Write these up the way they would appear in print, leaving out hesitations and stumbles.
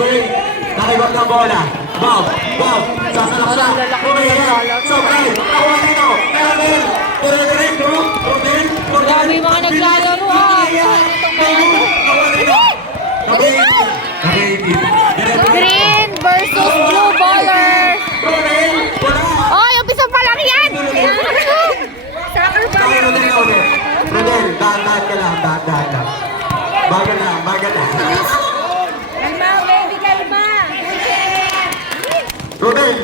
Number 8. Nakibag ng bola. Bob. Sasalak siya. Umayan. Sobray. Nakuha nito. Meron. Dire-diretso. Rodel. Grabe yung mga naglalaro ah. Nakuha nito. Number 18. Green versus blue baller. Rodel. Wala. Oy, umpisa pa lang yan. Soccer ba? Rodel, dahan-dahan ka lang. Bagal lang. Kalma, baby, kalma. Rodel.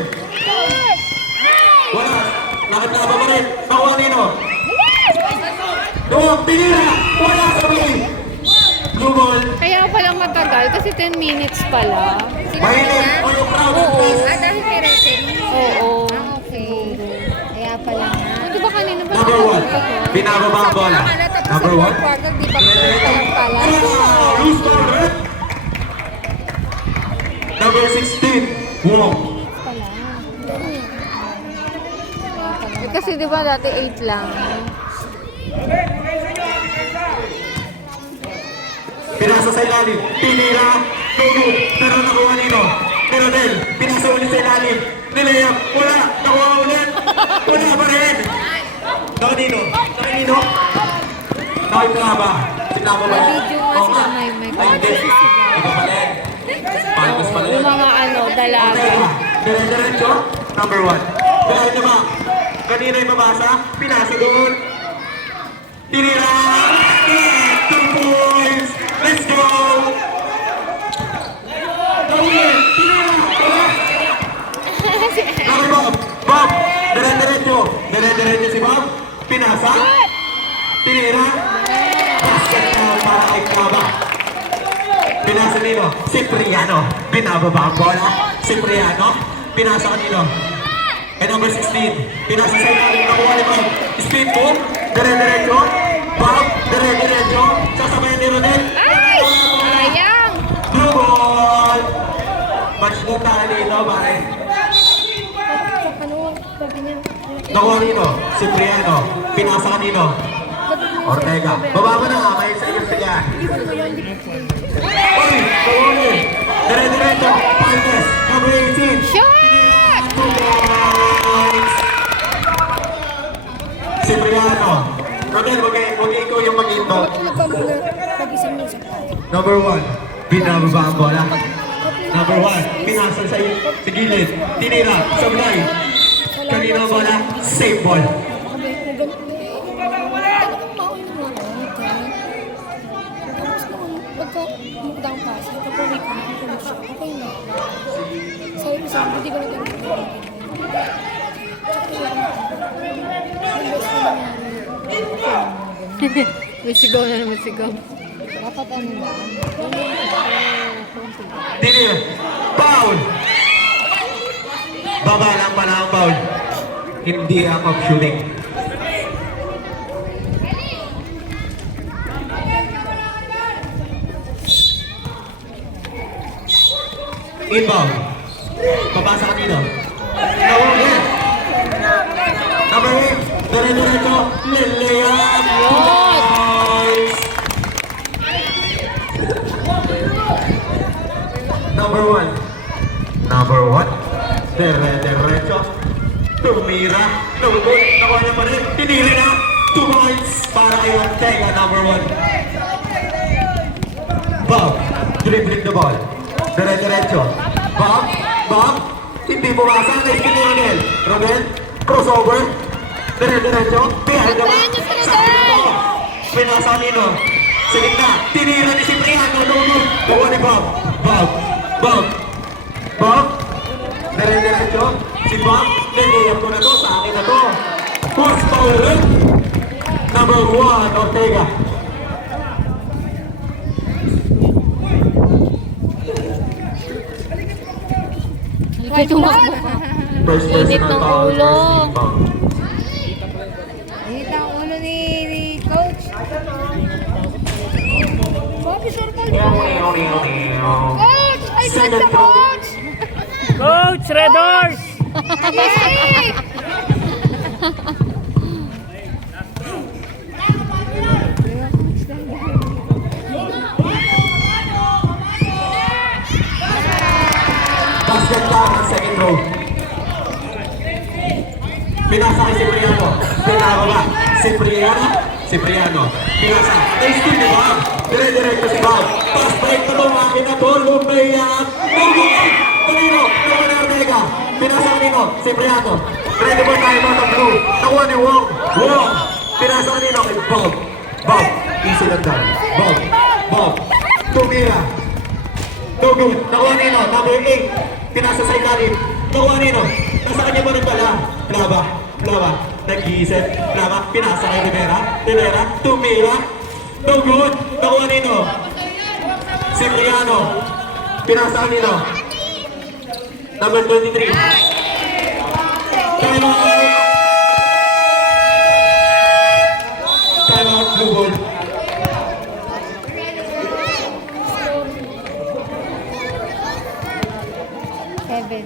Wala. Nakataba pa rin. Nakuha nino. Doon, tinira. Wala sabi. Blue ball. Kaya palang matagal kasi 10 minutes pala. Mahilig. O yung crowd. Oo. Dahil may referee. Oo. Okay. Kaya pala nga. Di ba kanina pa? Number 1. Binababa ang bola. Number 1. Di ba pala? Loose ball. Number 16. Wong. Kasi di ba dati 8 lang. Pinasa sa ilalim. Tinira. Tugo. Pero nakuha nino. Pero Del. Pinasa ulit sa ilalim. Nilayap. Wala. Nakuha ulit. Wala pa rin. Nakanino. Nakipinaba. Sinama ba? May video nga sila, may Ay, hindi. Ikaw pa rin. Palmas pa rin. Yung mga dalaga. Dire-diretso. Number 1. Dahil na ba? Kanina yung mabasa. Pinasa doon. Tinira. 2 points. Let's go. Tinira. Number Bob. Dire-diretso si Bob. Pinasa. Tinira. Basketball para kay Kaba. Pinasa nino. Cipriano. Binababa ang bola. Cipriano. Pinasa kanino. Kay number 16. Pinasa sa ilalim. Nakuha ni Bob. Speed move. Dire-diretso. Bob. Dire-diretso. Sasabayan ni Rodel. Ay! Sayang! Blue ball. Match na tayo dito, pare. Nakuha nino. Cipriano. Pinasa kanino. Ortega. Baba mo na. May sa iyo siya. Uy! Kawali. Dire-diretso. Palmes. Number 18. Shot! Cipriano. Rodel, wag ikaw yung mag-into. Number 1. Binababa ang bola. Number 1. Pinasa sa gilid. Tinira. Sablay. Kanina ang bola. Save ball. May sigaw na naman sigaw. Dapat ano ba? Tinira. Foul. Baba lang pala ang foul. Hindi ang off-shooting. Inbound. Papasa kanino. Nawagin. Number 8. Dire-diretso. Lilian. Boys. Number 1. Number 1. Dire-diretso. Tumira. Nabubot. Nakuha niya pa rin. Tinili na. 2 points para kay Ortega. Number 1. Bob. Dribbling the ball. Dire-diretso. Bob. Hindi bumasa. Nice ni Rodel. Rodel. Crossover. Dire-diretso. Behind the back. Sakto. Pinasa nino. Silig na. Tinira ni Cipriano. Nakuha ni Bob. Bob. Dire-diretso. Si Bob. Nagayap ko na to. Sa akin na to. Who's fouling? Number 1. Ortega. Ay, tumakbo ka. First Init person ng ang tao. ulo. Dito ang ulo ni Coach. Coach, circle mo. Coach! Ay, Second sa Coach! Coach, Red Horse! Yay! Pinasa kay Cipriano. Pinababa. Cipriano. Pinasa. Nice team ni Bob. Dire-diretso si Bob. Pass break na to. Akin na to. Lumayan. Kanino? Nakuha na Ortega. Pinasa kanino? Cipriano. Ready for time out of blue. Nakuha ni Wong. Pinasa kanino? Kay Bob. Easy lang daw. Bob. Tumira. No good. Nakuha nino. Number 8. Pinasa sa ilalim. Nakuha nino. Nasa kanya pa rin pala. Plava. Nag-iisip. Plava. Pinasa kay Rivera. Tumira. No good. Nakuha nino. Cipriano. Pinasa nino. Number 23. Time out. Blue ball. Seven.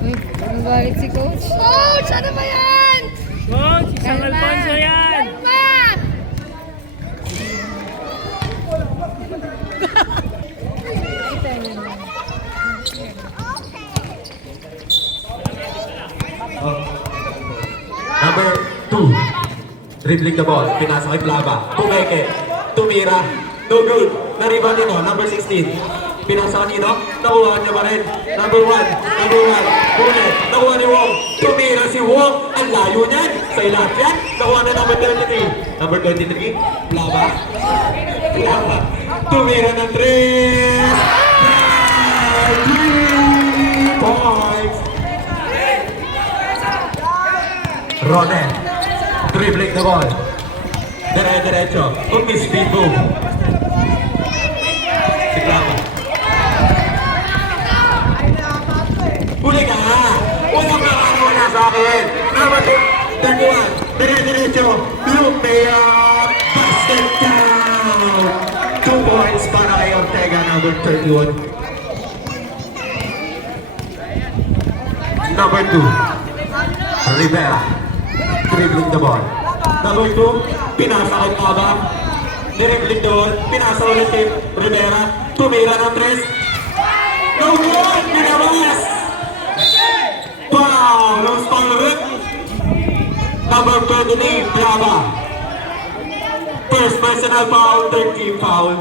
Uy, nagalit si Coach. Coach, ano ba yan? Coach, isang Kalma. Alfonso yan. Kalma! Number 2. Dribbling the ball. Pinasa kay Plava. Pumeke. Tumira. No good. Nariban nito. Number 16. Pinasa kanino? Nakuha niya pa rin. Number 1. Huli. Nakuha ni Wong. Tumira si Wong. Ang layo niyan. Sa ilat yan. Nakuha na number 23. Number 23. Plava. Tumira ng 3. 3 points. Ronel. Dribbling the ball. Dire-diretso. Speed move. Si Plava. Huli ka! Wala sa akin! Number 31. Dire-diretso. Lumpea. Basket down! 2 points para kay Ortega. Number 31. Number 2. Rivera. Dribbling the ball. Number 2, pinasa kay Plava. Dribbling the ball. Pinasa ulit kay Rivera. Tumira ng 3. No good! Pinabas! Wow! No foul ulit. Number 28, Plava. First personal foul, third team foul.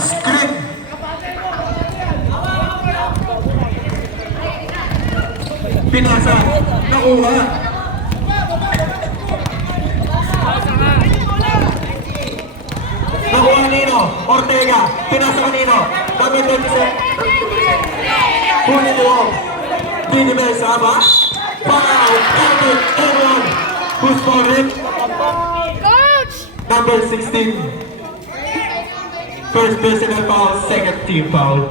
Screen. Pinasa. Nakuha. Nakuha nino. Ortega. Pinasa kanino. Number 27. Huli ni Wong. Dini Mesa ba? Foul. Counted. Everyone. Who's for it? Coach! Number 16. First personal foul. Second team foul.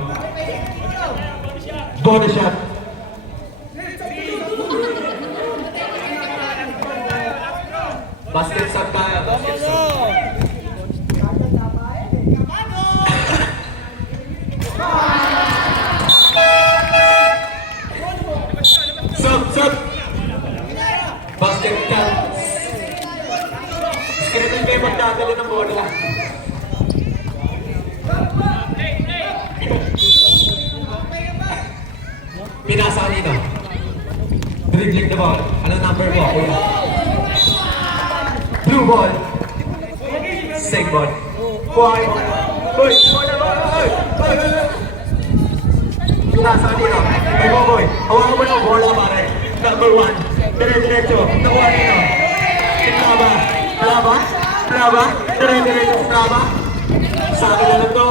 Body shot. Basket shot tayo. Basket shot. Sub. Basket shot. Scrimmage kayo magdadali ng bola. Pinasa kanino. Dribbling the ball. Ano number mo? Kuya? Blue ball. Same ball. Boy. Pinasa kanino. Ay, boy. Hawakan mo ng bola pare. Number 1. Dire-diretso. Nakuha nino. Si Plava. Dire-diretso si Plava. Sa akin na lang to.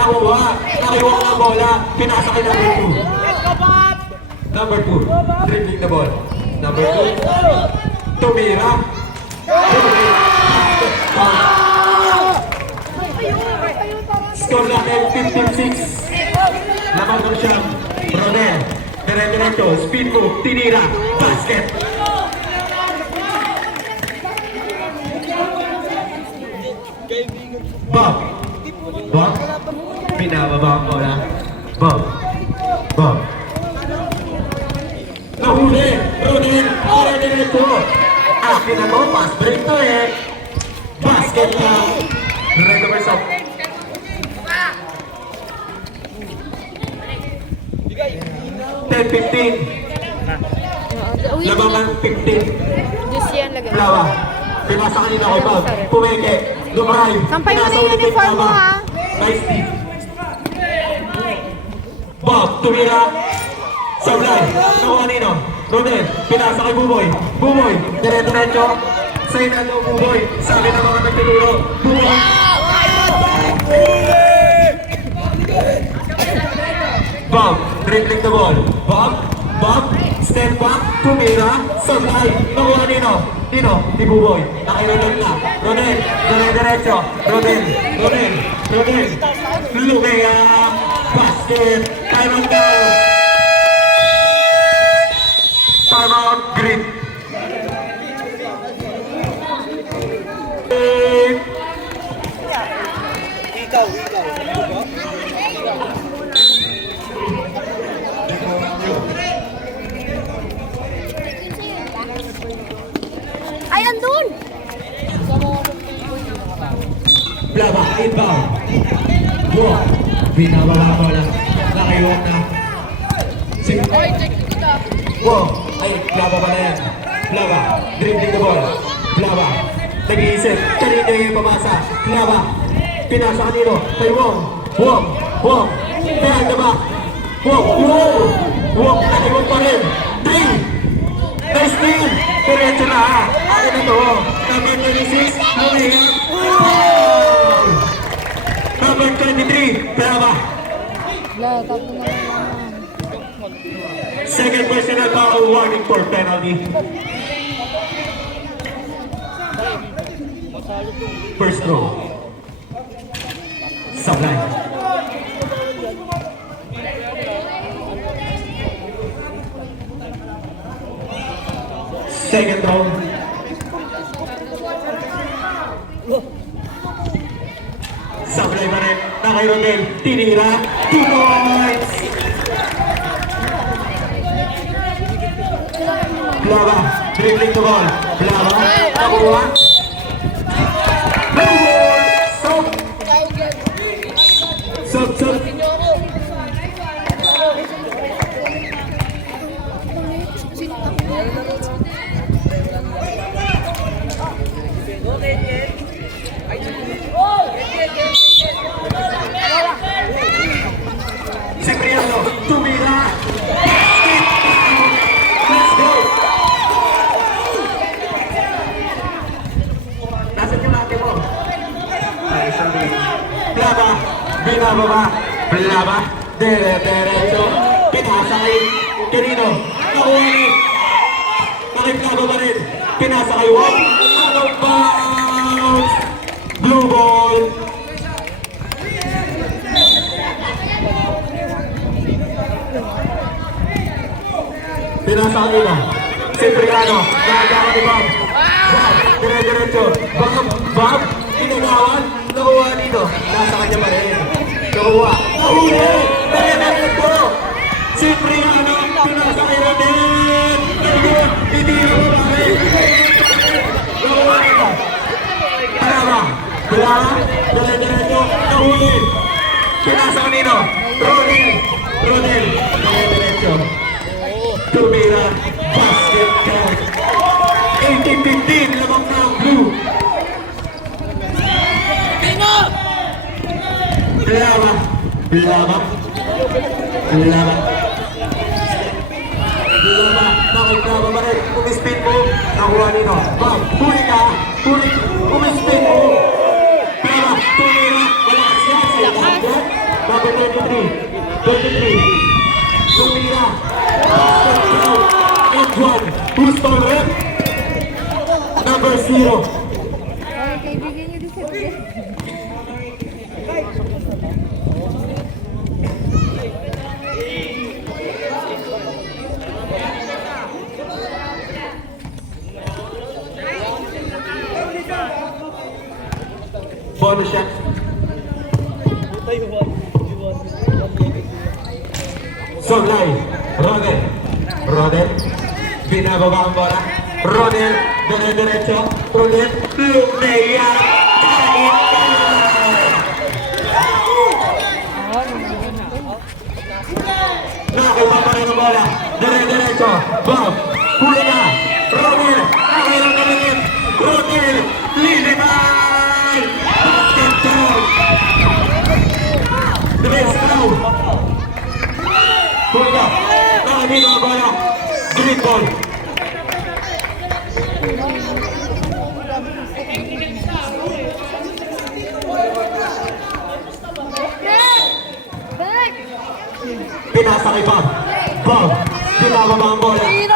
Nakuha. Nakiwa ko ng bola. Pinasa kay number 2. Number 2. Dribbling the ball. Number 2. Tumira. Score natin 15-6. Lamang ng siyang Ronel. Dire-diretso. Speed move. Tinira. Basket. Bob. Pinababa ang bola. Bob. Nahuli. Ronel. Dire-diretso. akin na to, pass break to eh. Basket lang. Direct to first up. 10-15. Labangan 15. Diyos yan, lagay. Lawa. Pinasa kanina kay Bob. Pumeke. Lumaray. Sampay mo na Pinasa yung ulit kay uniform mo, Lawa. ha? Nice team. Bob, tumira. Sablay. Nakuha nino. Rodel. Pinasa kay Buboy. Buboy. Dire-diretso. Sa'yo na daw Buboy. Sabi ng mga nagtuturo. Buboy. Bob, dribbling the ball. Bob, step back, tumira, sablay. Nakuha nino. Nino, ni Buboy. Nakairodel na. Rodel, dire-diretso. Rodel. Looking at basket. Time out now. Time out, green. Ay, andun! Blaba, inbound. Walk. Binababa mo lang. Nakaiwan na. Walk. Ay, Blaba pa na yan. Blaba. Dribbling the ball. Blaba. Nag-iisip. Kanina yung pamasa. Blaba. Pinasa kanino. Kay Wong. Wong. Behind the back. Wong. Nakaiwan pa rin. 3. Nice steal. Diretso na ha. Akin na to. Number 26. Lumihan. Number 23. Blaba. Second personal foul warning for penalty. First throw. Sablay. Second throw. Sablay pa rin. Nakay Rodel. Tinira. 2 points. Blaba. Dribbling the ball. Blaba. Nakuha. Sub. Cipriano, tumira. Let's go. Nasaan yung ate mo? Ay, sorry. Blaba, binababa. Blaba, diretso. Pinasa kay Quirino. Nakuha ni. Nakiblaba pa rin. Pinasa kay Wong. Out of bounds. Blue ball. Pinasa kanina. Cipriano. Nakagawa ni Bob. Dire-diretso. Bob. Inagawan. Nakuha nito. Nasa kanya pa rin. Nakuha. Nahuli. Dire-diretso. Cipriano. Pinasa kay Rodel. Itiro mo ba rin. Nakuha nito. Blaba. Dire-diretso. Nahuli. Pinasa kanino. Rodel. Dire-diretso. Tumira, basket count. 18-15, lamang na ang blue. Blaba. Nakiklaba ba rin? Umispin mo. Nakuha nino. Bob, huli ka. Umispin mo. Blaba, tumira. Wala siya. Number 23. Tumira. And one. Who's stolen? Number 0. Kaibigan niyo din sa Bonus shot. Sablay. Rodel. Binababa ang bola. Rodel. Dire-diretso. Ulit. Lumea. Kain ka na. Nakuha pa rin ang bola. Dire-diretso. Bob. Huli na. Romel. Nakailang na rin. Romel. Liliman. Basket down. Defense down. Huli na. Nakailang ang bola. Green ball. Back! Pinasa kay Bob. Bob. Pinababa ang bola. 3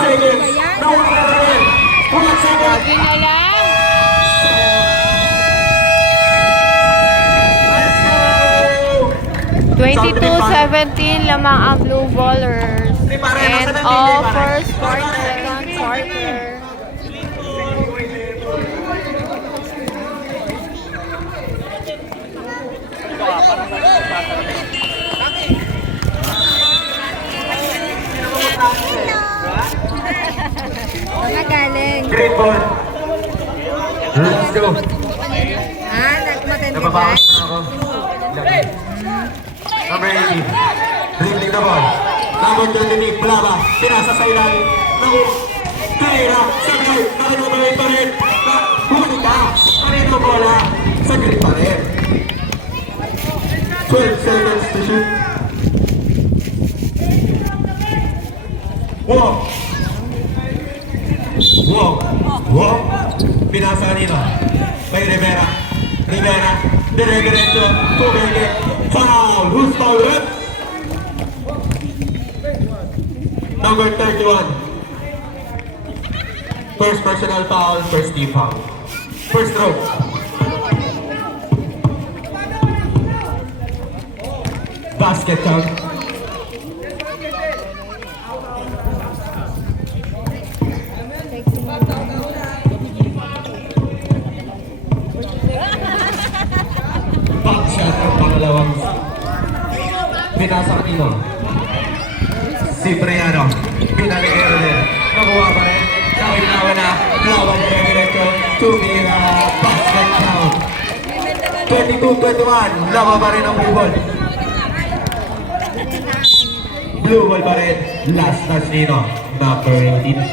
seconds. Nawala na rin. 1 second. Yun na lang. Let's go. 22-17 lamang ang Blue Ballers. And all first quarter, second quarter. Wala galing. Green ball. Let's go. Nagmatindi Nababawas na ako. Number 80. Dribbling the ball. Number 20, Blava. Pinasa sa ilalim. Kanina. Sa grid. Nakinubalay pa rin. Huli ka. Kanina bola. Sa grid pa rin. 12 seconds to shoot. Walk. Walk. Walk. Pinasa kanina. Kay Rivera. Rivera. Dire-diretso. Tumili. Foul. Who's foul it? Number 31. First personal foul, first team foul. First throw. Basket count. Back shot ang pangalawang pinasa kanino. Si Briano, pinaligero din. Nakuha pa rin. Nakinawa na. Lawan dire-diretso. Tumira. Basket count. 22-21. Laban pa rin ang blue ball. Blue ball pa rin. Last touch nino. Number 18.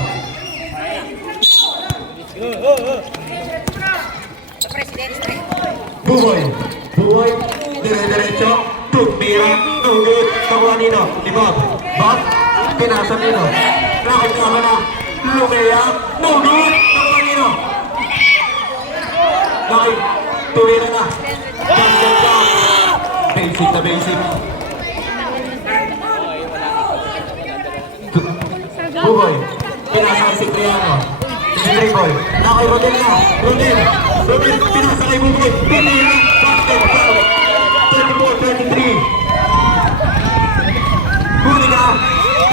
Buboy. Buboy. Dire-diretso. Tumira. Tugod. Nakuha nino. Si Bob. Bob. Pinasa nino. Nakinawa na. Lumea. Tugod. Nakuha nino. Tumira na. Basket count. Basic na basic. Buboy. Pinasa si Triano. Si Dribble. Nakay Rodel na. Rodel. Rodel. Pinasa kay Buboy. Pinira. Basket count. 24-33. Huli ka.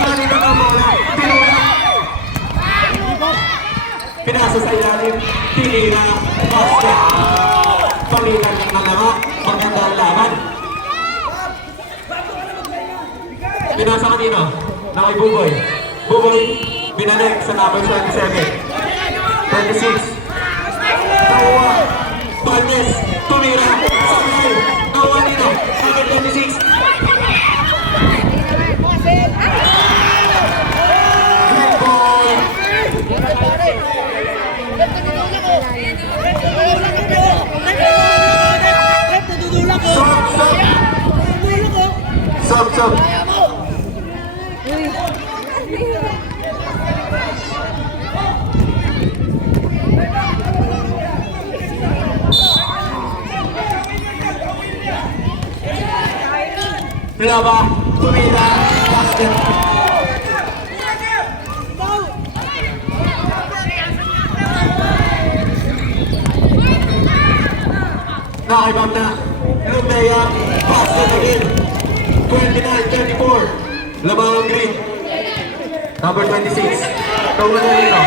Kanina ka bola. Pinula. Pinasa sa ilalim. Pinira. Basket. Palitan ng mga maganda ang laban. Pinasa kanina. Nakay Buboy. Buboy. Binalik sa number 27. 26. Nakuha. Valdez. Tumira. Sablay. Nakuha nito. Number 26. Green ball. Sub, sub. Blava, Tumira, basket. Nakaibang na. Lumea, basket again. 29-34. Labang ang green. Number 26. Nawala nito.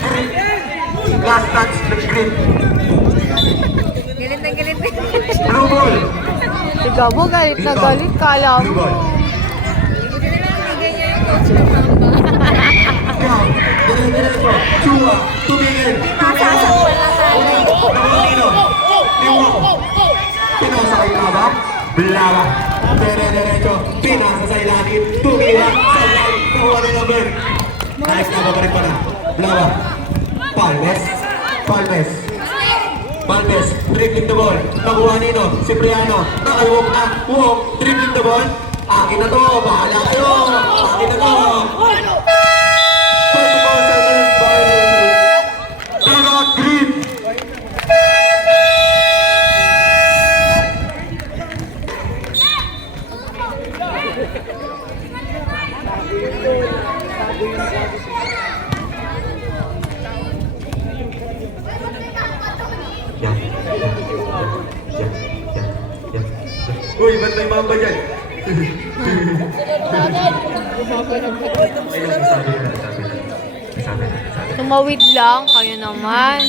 Green. Last touch ng green. Gilit na gilit. Blue ball. Ikaw mo, galit na galit. Kala Blue mo. ball. Hindi na lang binigay niya yung coach ng Mamba. Count. Dire-diretso. Chua. Tumingin. Masasaktan na tayo. Nakuha Liwang. Pinasa kay Kaba. Blaba. Dire-diretso. Pinasa sa ilalim. Tumira. Sa ilalim. Nakuha ni number. Naik Kaba pa rin pala. Blaba. Palmes. Palmes. Palmes. Dribbling the ball. Nakuha nino. Cipriano. Nakaiwok na. Walk. Dribbling the ball. Akin na to. Bahala kayo. Akin na to. 44 seconds. Violation. Dagat Green. Uy, ba't may mamba dyan? Ayun, sabi na. Tumawid lang, kayo naman.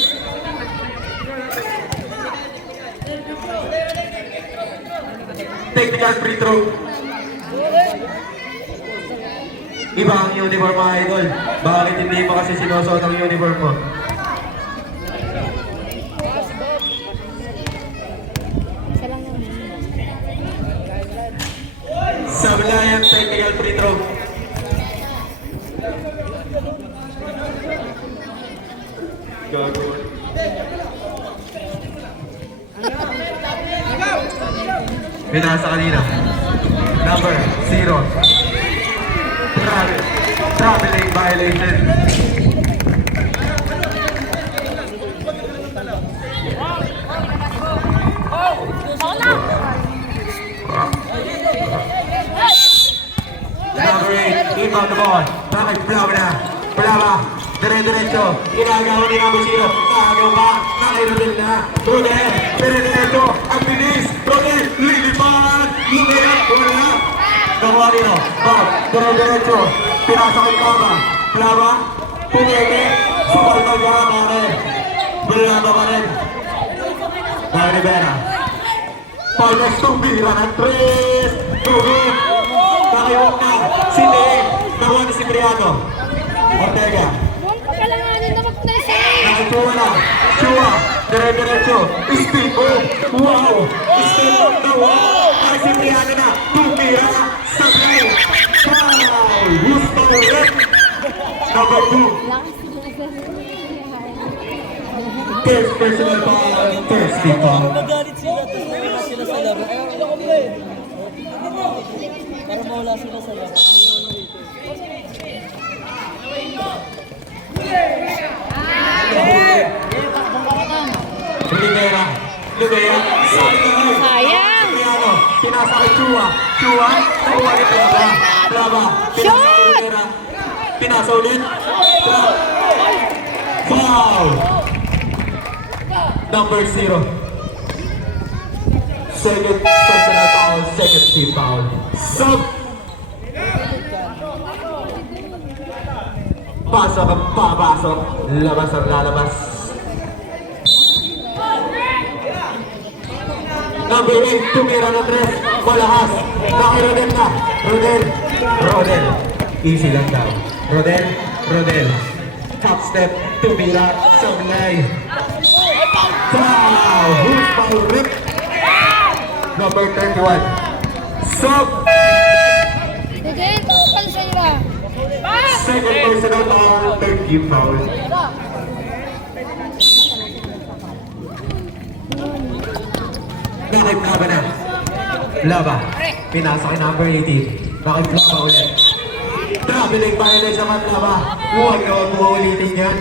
Technical free throw. Iba ang uniform mga idol. Bakit hindi mo kasi sinusuot ang uniform mo? Sablayan technical free throw. Gago. Binasa kanina. Number 0. Traveling violation. Number 8, inbound the ball. Bakit Blaba na? Blaba, dire-diretso. Ginagawa ni Number 0. Nakagawa pa. Nakairodel na. Rodel, dire-diretso. Ang bilis. Rodel, lilipad. Lumiyat. Wala. Nakuha nino. Bob, dire-diretso. Pinasa kay Kaba. Blaba, pumili. Supal na niya pa rin. Blaba pa rin. Dari Rivera. Palmes tumbira ng 3. Tugin. Nakiwak na. Si Lee. Nakuha ni Cipriano. Ortega. Pagkalanganin na magpesa. Nakatuwa na. Chua. Dire-diretso. Steve. Wow. Steve na wow. Ay Cipriano na. Tumira. Sablay. Foul. Gusto ulit. Number 2. First personal foul. First team foul. Nagalit sila, tapos mawala sila sa laro. Para mawala sila sa laro. Rivera. Rivera. Sayang! Cipriano. Pinasa kay Chua. Chua. Nakuha ni Blaba. Blaba. Pinasa kay Rivera. Pinasa ulit. Blaba. Foul. Number 0. Second personal foul, second team foul. Sub. Pasok ang papasok. Labas ang lalabas. Number 8, tumira na 3. Malahas. Naki-Rodel na. Rodel. Rodel. Easy lang daw. Rodel. Rodel. Top step. Tumira. Sablay. Foul! Who's foul rip? Number 31. Sub! Again, pansin ba? Second personal foul, third team foul. Nakip-laba na. Laba. Pinasa kay number 18. Nakip-laba ulit. Traveling violation ang Laba. Huwag na huwag mo ulitin yan.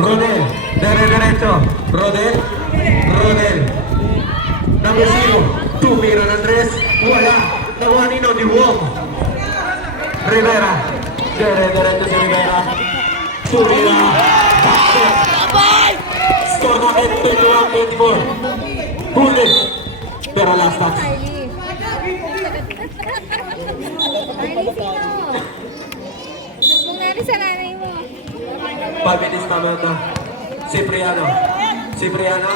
Rodel, dire-diretso. Rodel, Rodel. Number 0, tumira ng 3. Wala. Nakuha nino ni Wong. Rivera. Dire-diretso si Rivera. Tumira. Score natin 21-24. Huli. Pero last touch. Kung nari sa nanay mo. 5 minutes na meron na. Cipriano. Cipriano.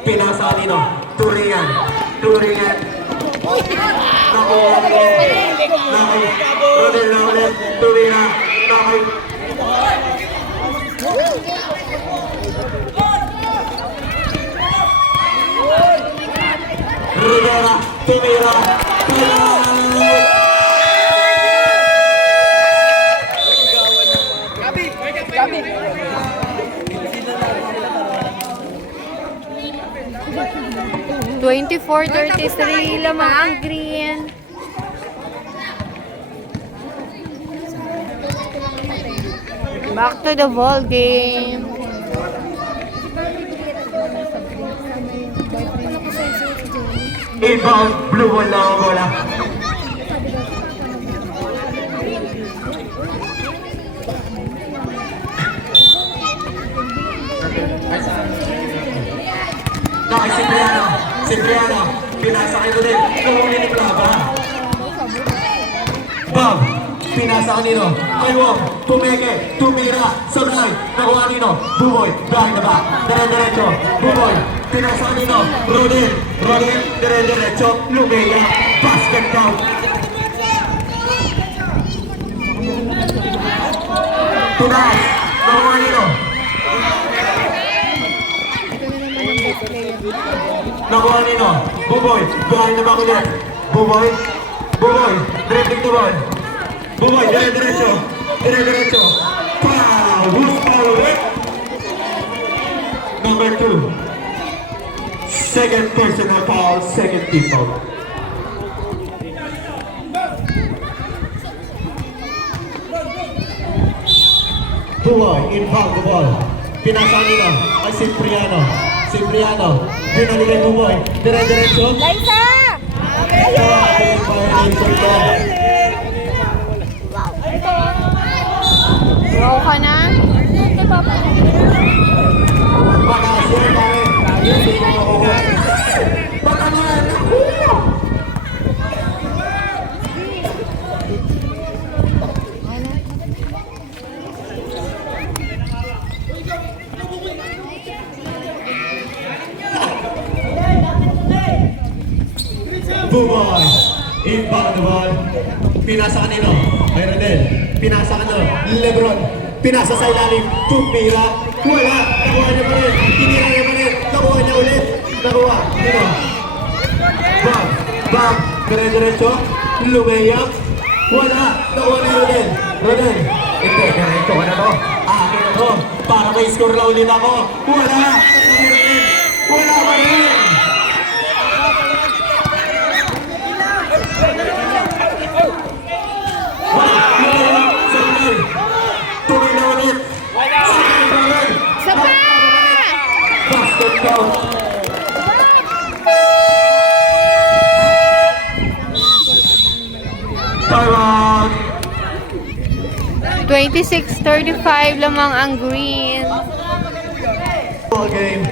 Pinasa kanino? Turingan. Turingan. Nakuha ko. Nakay. Rodel na ulit. Tumira. Nakay. Rivera. Tumira. Palay. 24-33 lamang ang green. Back to the ball game. Inbound. Blue ball na ang bola. Nakay Cipriano. Cipriano. Pinasa kayo din. Kukunin ni Plava. Bob. Pinasa kanino? Kay Wong. Tumeke. Tumira. Sabay. Nakuha nino. Buboy. Behind the back. Dire-diretso. Buboy. Pinasa kanino? Rodin. Rodin. Dire-diretso. Lumea. Basket count. Tunas. Nakuha nino? Nakuha nino? Buboy. Behind the back ulit. Buboy. Buboy. Dribbling the ball. Buboy. Dire-diretso. Dire-diretso. Foul. Who's foul ulit? Number 2. Second personal foul. Second team foul. Buboy. Inbound the ball. Pinasa nino? Ay Cipriano. Cipriano. Pinaligan Buboy. Dire-diretso. Liza! Wow ka na? Buboy. Inbound the ball. Pinasa kanino? Ay Rodel. Pinasa kanino? Lebron. Pinasa sa ilalim. Tumira. Wala. Nakuha niya pa rin. Tinira niya pa rin. Nakuha niya ulit. Nakuha. Dino. Bam. Bam. Dire-diretso. Lumea. Wala. Nakuha ni Rodel. Rodel. Ito. Diretso ka na to. Akin na to. Para may score na ulit ako. Wala. Wala pa rin. Tuloy na ulit. Isa pa! Basket count. Time out. 26-35 lamang ang green. Ball game.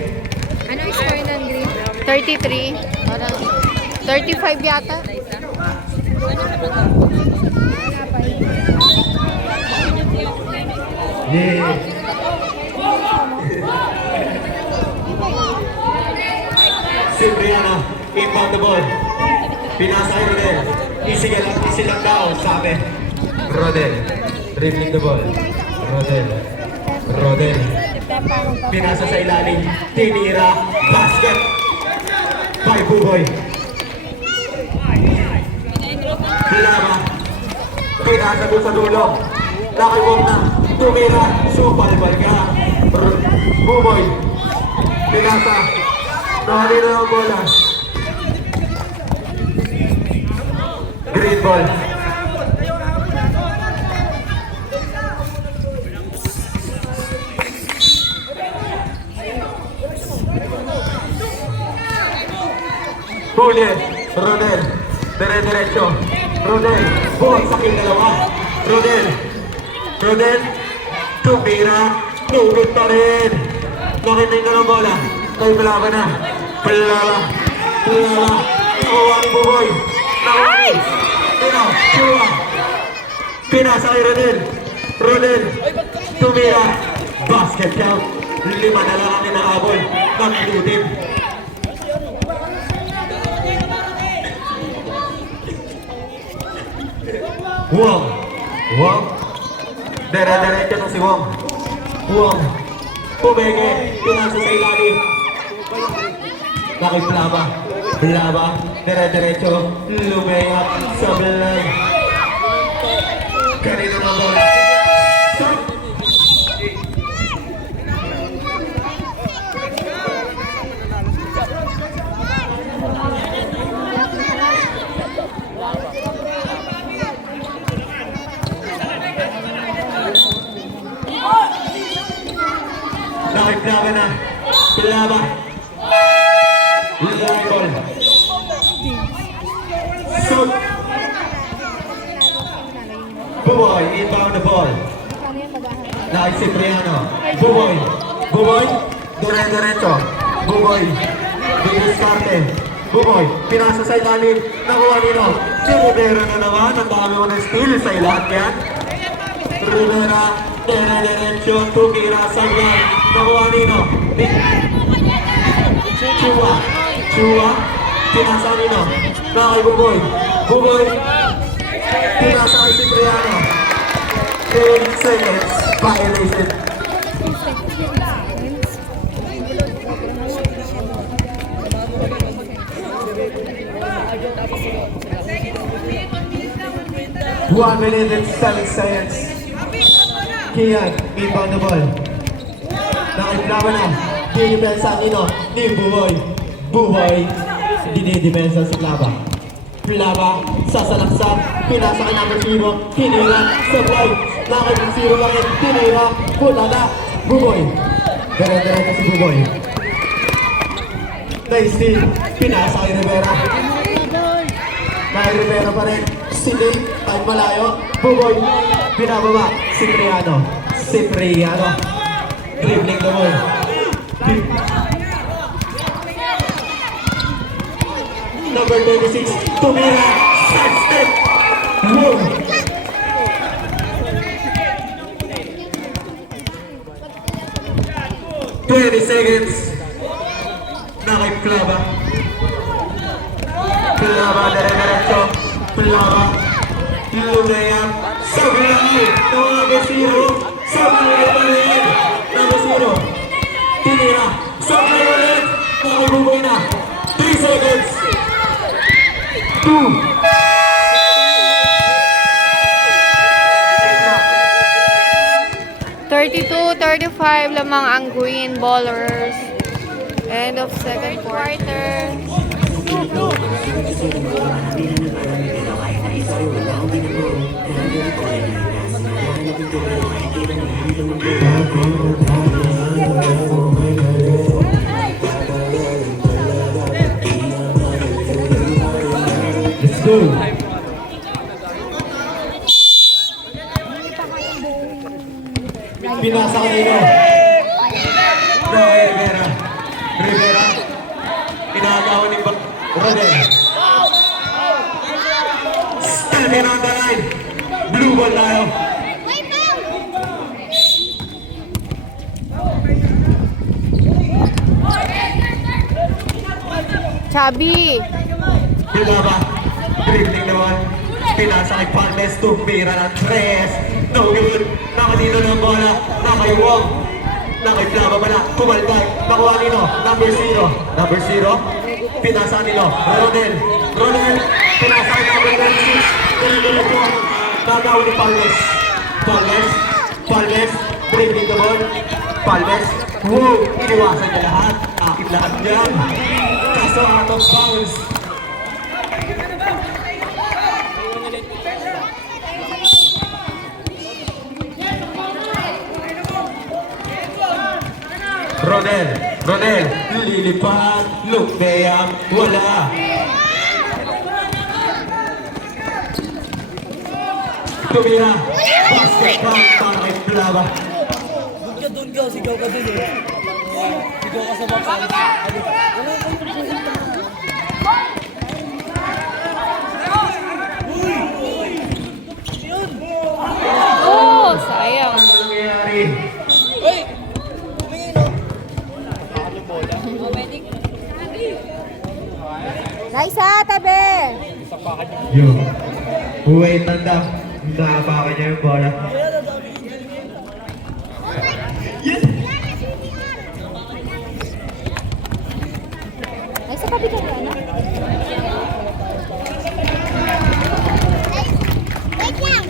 Ano yung score ng green? 33. Parang 35 yata. Yeah. Cipriano, inbound the ball. Pinasa kay Rodel. Easy lang daw, sabi. Rodel, dribbling the ball. Rodel. Rodel. Pinasa sa ilalim. Tinira. Basket. By Buboy. Lama. Pinasa doon sa dulo. Nakiwag na. Tumira. Supal ka. Buboy. Pinasa. Nakali na ang bola. Green ball. Huli. Rodel. Dire-diretso. Rodel. Ball sa dalawa. Rodel. Rodel. Tumira. Nugod pa rin. Nakinig na ng bola. Tayo malaban na. Palala. Palala. Nakuha ni Buboy. Nakuha. Pino. Chua. Pinasa kay Rodel. Rodel. Tumira. Basket count. 5 na lang ang inaabol ng blue team. Wong. Wong. Dere-derecho na si Wong. Wong. Pumenge. Pinasa sa ilalim. Nakay Plaba. Plaba. Dere-derecho. Lumayap sa belang. Kanino na bola. Stop. Nakay na. Plaba. Laibol. Shoot. Buboy, inbound the ball. Nakay Cipriano. Buboy. Buboy. Dire-diretso. Buboy. Diniscarte. Buboy. Pinasa sa ilalim. Nakuha nino. Si Rivera na naman. Ang dami mo ng steal sa ilahat yan. Rivera. Dire-diretso. Tumira sa line. Nakuha nino. Chua. Chua. Pinasa nino. Nakay Buboy. Buboy. Pinasa kay Cipriano. 10 seconds. Violation. One minute and 7 seconds. Kian, inbound the ball. Nakiplaba na. Dinipensa nino ni Buboy. Buboy. Dinidepensa si Plaba. Plaba, sasalaksak. Pinasa kay number 0. Tinira sa fly. Nakay 0 lang yun. Tinira. Pula na. Buboy. Dire-diretso si Buboy. Na-steal. Pinasa kay Rivera. Nakay Rivera pa rin. Silip. Time malayo. Buboy. Pinababa. Cipriano. Cipriano. Dribbling the ball. Number 26. Tumira. Side step. Whoa. Twenty seconds. Nakay Plaba. Plaba, dire-diretso. Plaba. Lumayap. Sa bilangin. Number 0. Sa bilangin. Number 0. Tinira. Sa bilangin. Nakabuboy na. 3 seconds. 2. 32-35 lamang ang green ballers. End of second quarter. Let's go. Pinasa kanino. Nakay Rivera. Rivera. Inagawan ni Rodel. Standing on the line. Blue ball tayo. Chubby. Dilaba. Dribbling naman. Pinasa kay Palmes. Tumira ng 3. No good. Nakadino ng bola. Nakay Wong. Nakay Plaba pala. Kumalbay. Nakuha nino. Number 0. Number 0. Pinasa nilo. Rodel. Rodel. Pinasa kay number 26. Pinagulog ko. Nagawa ni Palmes. Palmes. Palmes. Dribbling the ball. Palmes. Wow. Iniwasan niya lahat. Akit lahat niyan. Kaso out of bounds. Rodel, Rodel, lilipad, Lumayap, wala. Tumira, basketball para kay Plaba. Doon ka, sigaw ka doon eh. Sigaw ka sa baka. Oh, sayang. Ano nangyayari? Tumingin o. bola. Raisa, tabi! Sapakan niya. Yo. Wait, tanda. Naapakan niya yung bola. Yes! Raisa, tabi ka na, ano? Wait lang!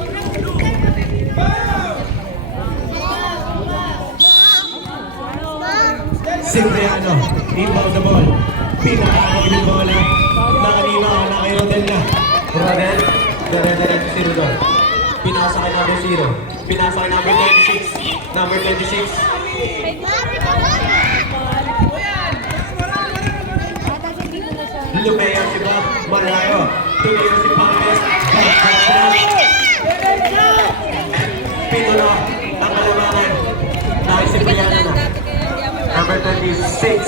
Cipriano, inbound the ball. Pinakakawin yung bola. Nakalima na kay Rodel na. Rodel, dire-diretso si Rodel. Pinasa kay number 0. Pinasa kay number 26. Number 26. Lumeo si Bob. Malayo. Tumiro si Pames. Pitulo. Ang kalamangan. Nakay Cipriano na. Number 26.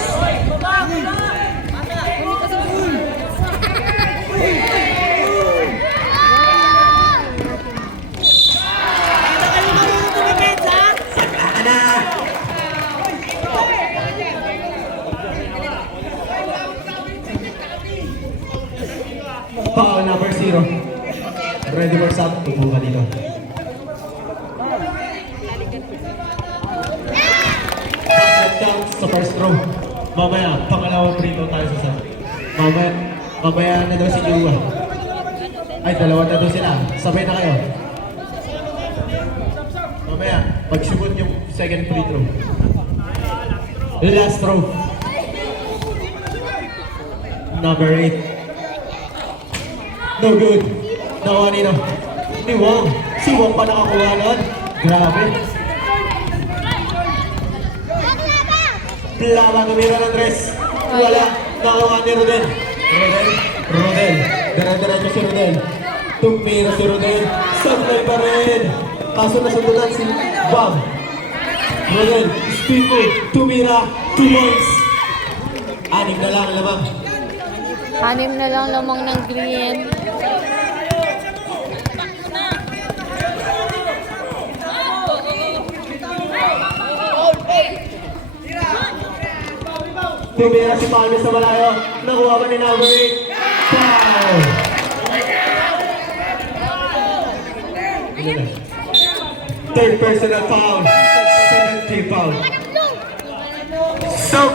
Foul number 0. Ready for shot. Tupo ka dito. Set down sa first row. Mamaya, pangalawang free throw tayo sa shot. Mamaya na daw si Jua. Ay, dalawa na daw sila. Sabay na kayo. Mamaya, pag-shoot yung second free throw. Last throw. Number 8. No good. Nakuha nino. Ni Wong. Si Wong pa nakakuha nun. Grabe. Plama tumira ng dress. Wala. Nakuha ni Rodel. Rodel. Dire-diretso si Rodel. Tumira si Rodel. Sablay pa rin. Kaso nasundutan si Bob. Rodel. Speed move. Tumira. 2 points. 6 na lang lamang. 6 na lang lamang ng green. Tumira si Palmes sa malayo. Nakuha pa ni number 8. Foul! Third personal foul. 17 foul. So,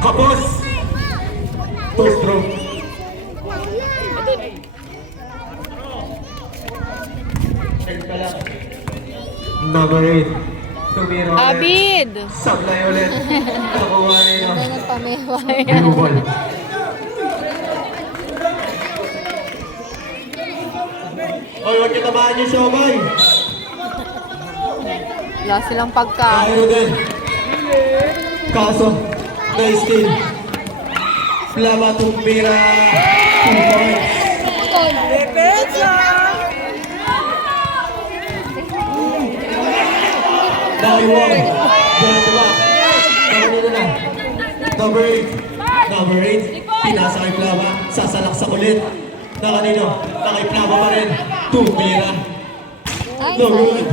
kapos! First throw. Number 8. Tumira ulit. Abid! Sablay ulit. Nakuha nila. Ano ng pameway? Blue ball. Oy, huwag niyo tamaan yung siomay. Wala silang pagkain. Kaya din. Kaso, nice steal. Plama tumira. 2 points. Naiwang. Ganito ba? Nakanino na. Number 8. Number 8. Pinasa kay Plama. Sasalaksak ulit. Nakanino. Nakay Plama pa rin. Tumira. No good.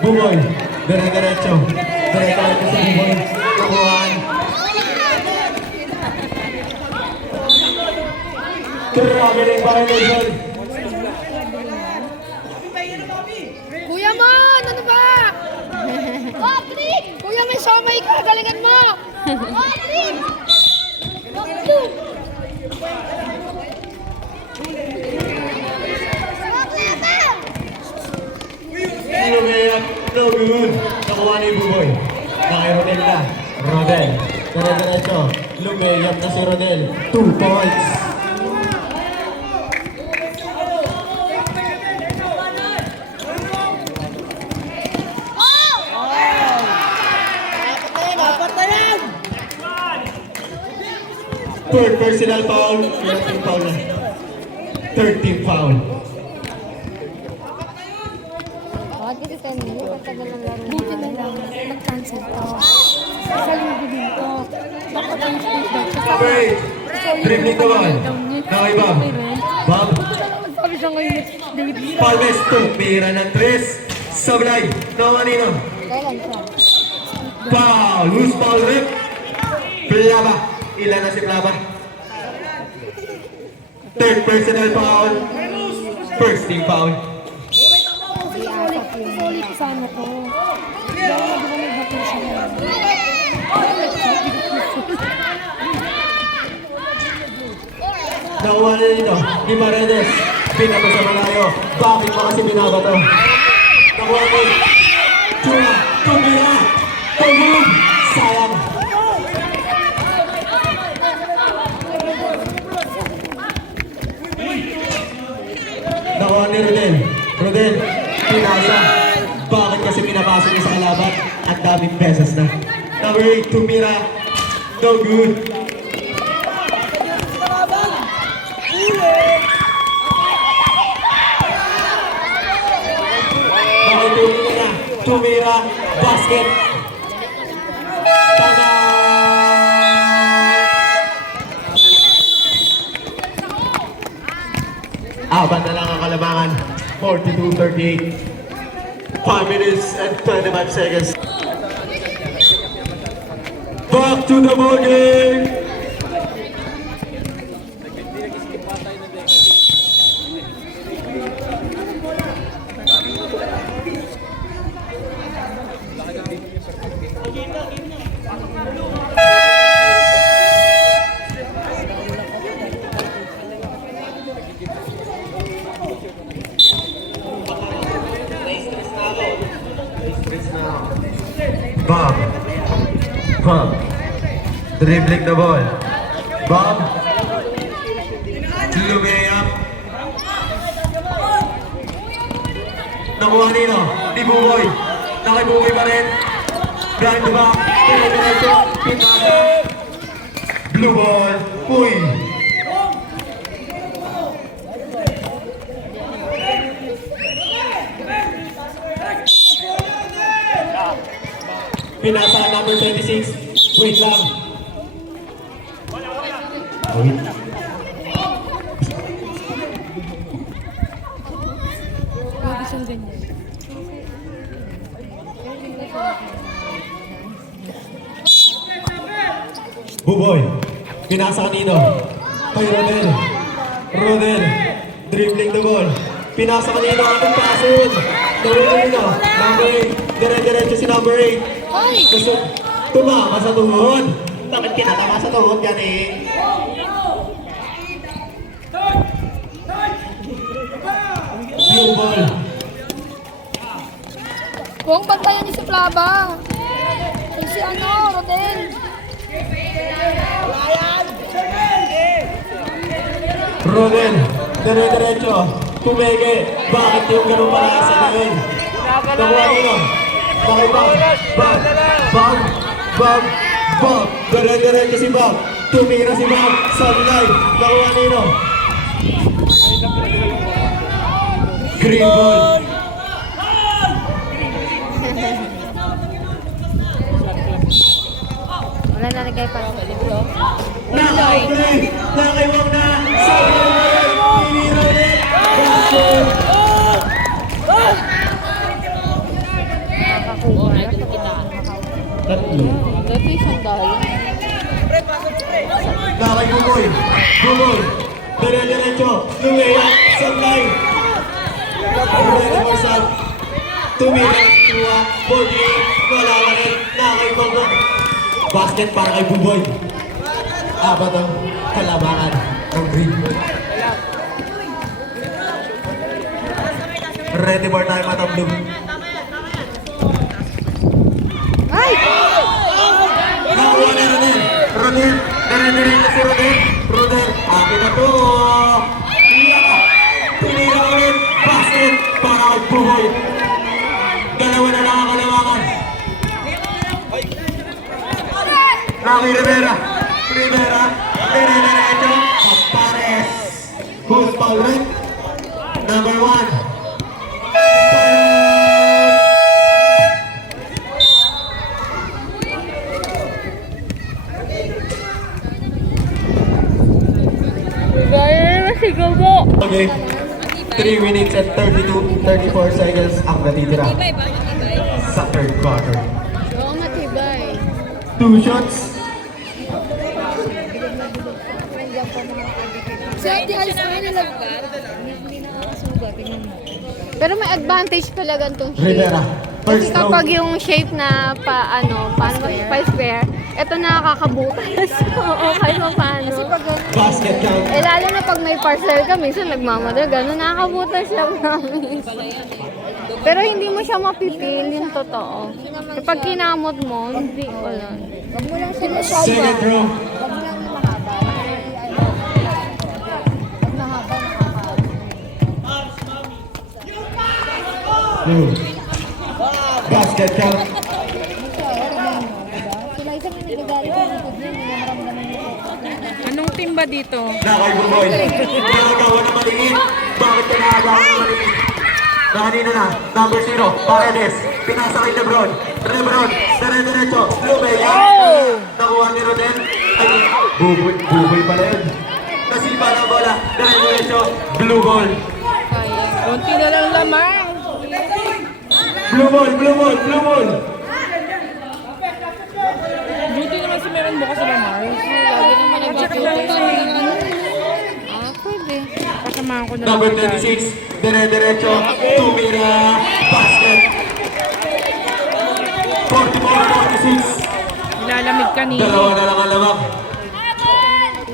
Bumoy. Dire-diretso. Dire-diretso sa Bumoy. Nakuhaan. Grabe rin pa rin Luzon. Kuya Man, ano ba? Kuya, may somay ka. Galingan mo. Lumayap, no good. Nakuha ni Buboy. Nakay Rodel na. Rodel. Dire-diretso. Lumayap na si Rodel. 2 points. Third personal foul. 13 foul na. 13 foul. Bakit kasi 10 minutes? Ang tagal ng laro. Buti na lang. Mag-cancel to. Sa linggo dito. Bakit ang space daw? Number 8. Dribbling the ball. Okay, Bob. Bob. Sabi siya ngayon, David. Palmes, tumira ng 3. Sablay. No, kanino? Kailan siya? Foul. Loose foul rip. Plaba. Ilan na si Plaba? Third personal foul. First team foul. Solid sana to. Kaya nga di ba may bakit siya? Nakuha na dito. Di Maredes. Pinato sa malayo. Bakit ba kasi binaba to? Nakuha na. Chuma. Tumira. Tumum. Sayang. Nakuha ni Rodel. Rodel. Pinasa. Bakit kasi pinapasok niya sa kalaban? Ang daming beses na. Number 8. Tumira. No good. Nakitulong na. Tumira. Basket. Taga. Aban na lang ang kalabangan. 42-38. 5 minutes and 25 seconds. Back to the ball game. Bob. Bob. Dribbling the ball. Bob. Lumiyap. Nakuha nino. Di Buboy. Nakibuboy pa rin. Behind the back. Diretso. Pinasa. Blue ball. Uy. Pinasa number 26. Wait lang. Wait. Lagi siyang ganyan. Buboy. Pinasa kanino? Kay Rodel. Rodel. Dribbling the ball. Pinasa kanino? Anong pasun? Number kanino? Number 8. Dire-diretso si number 8. Hoy! Gusto tumama sa tuhod. Bakit kinatama sa tuhod yan eh? Blue ball. Huwag bantayan niyo si Plaba. Ay si ano, Rodel. Rodel. Dire-diretso. Tumege. Bakit yung ganun pala sa ngayon? Nakuha nyo. Bakit Bob? Bob. Bob. Bob. Bob. Dire-diretso si Bob. Tumira si Bob. Sunlight. Nakuha nyo. Green ball. Wala na nagay pa. Naka-play. Nakaiwag na. Sunlight. Tinira ulit. Basket. Tatlo. Dito isang dahil. Nakay Buboy. Buboy. Dire-diretso. Lumiyap. Sunlight. Rodel Marsal. Tumira. Tuwa. Borgi. Wala ka rin. Nakay Bongo. Basket para kay Buboy. Apat ang kalabangan ng green. Ready for time at ang blue. Ay! Nakuha ni Rodel. Rodel. Dire-diretso si Rodel. Rodel. Akin na to. Tumira ulit. Basket para kay Buboy. Dalawa na lang ang kalabangan. Naki Rivera. Rivera. Dire-diretso. Papares. Who's foul red? Number 1. Okay. 3 minutes and 34 seconds ang natitira sa third quarter. Oo, matibay. 2 shots. Si Ate Alice pa nila. Pero may advantage pala ganitong shape. Rivera. Kasi First round. kapag yung shape na paano ba, square, ito nakakabutas. Okay mo paano? Basket count. Eh lalo na pag may parcel ka, minsan nagmamadal, gano'n, nakakabutas lang namin. Pero hindi mo siya mapipil, yung totoo. Kapag kinamot mo, hindi, wala. Huwag mo lang siya masyado. Second row. Huwag mo lang mahaba. Pag mahaba, nakakaano. Basket count. Sila isang may nagagalit yung likod niya, may maramdaman niya. Anong team ba dito? Nakay Buboy. Nakagawa na maliit. Bakit ka nakagawa na maliit? Kanina na, number 0, Paredes. Pinasa kay Lebron. Lebron, dire-diretso. Lumea. Nakuha ni Rodel. Ay, Buboy pala yun. Nasipa na bola. Dire-diretso. Blue ball. Konti na lang lamang. Blue ball, blue ball, blue ball. Duty naman si Meron bukas sa Mars. Lagi naman nag-duty. Pwede. Kasamahan ko na lang. Number 26, dire-diretso. Tumira. Basket. 44-46. Ilalamig kanina. Dalawa na lang ang lamang.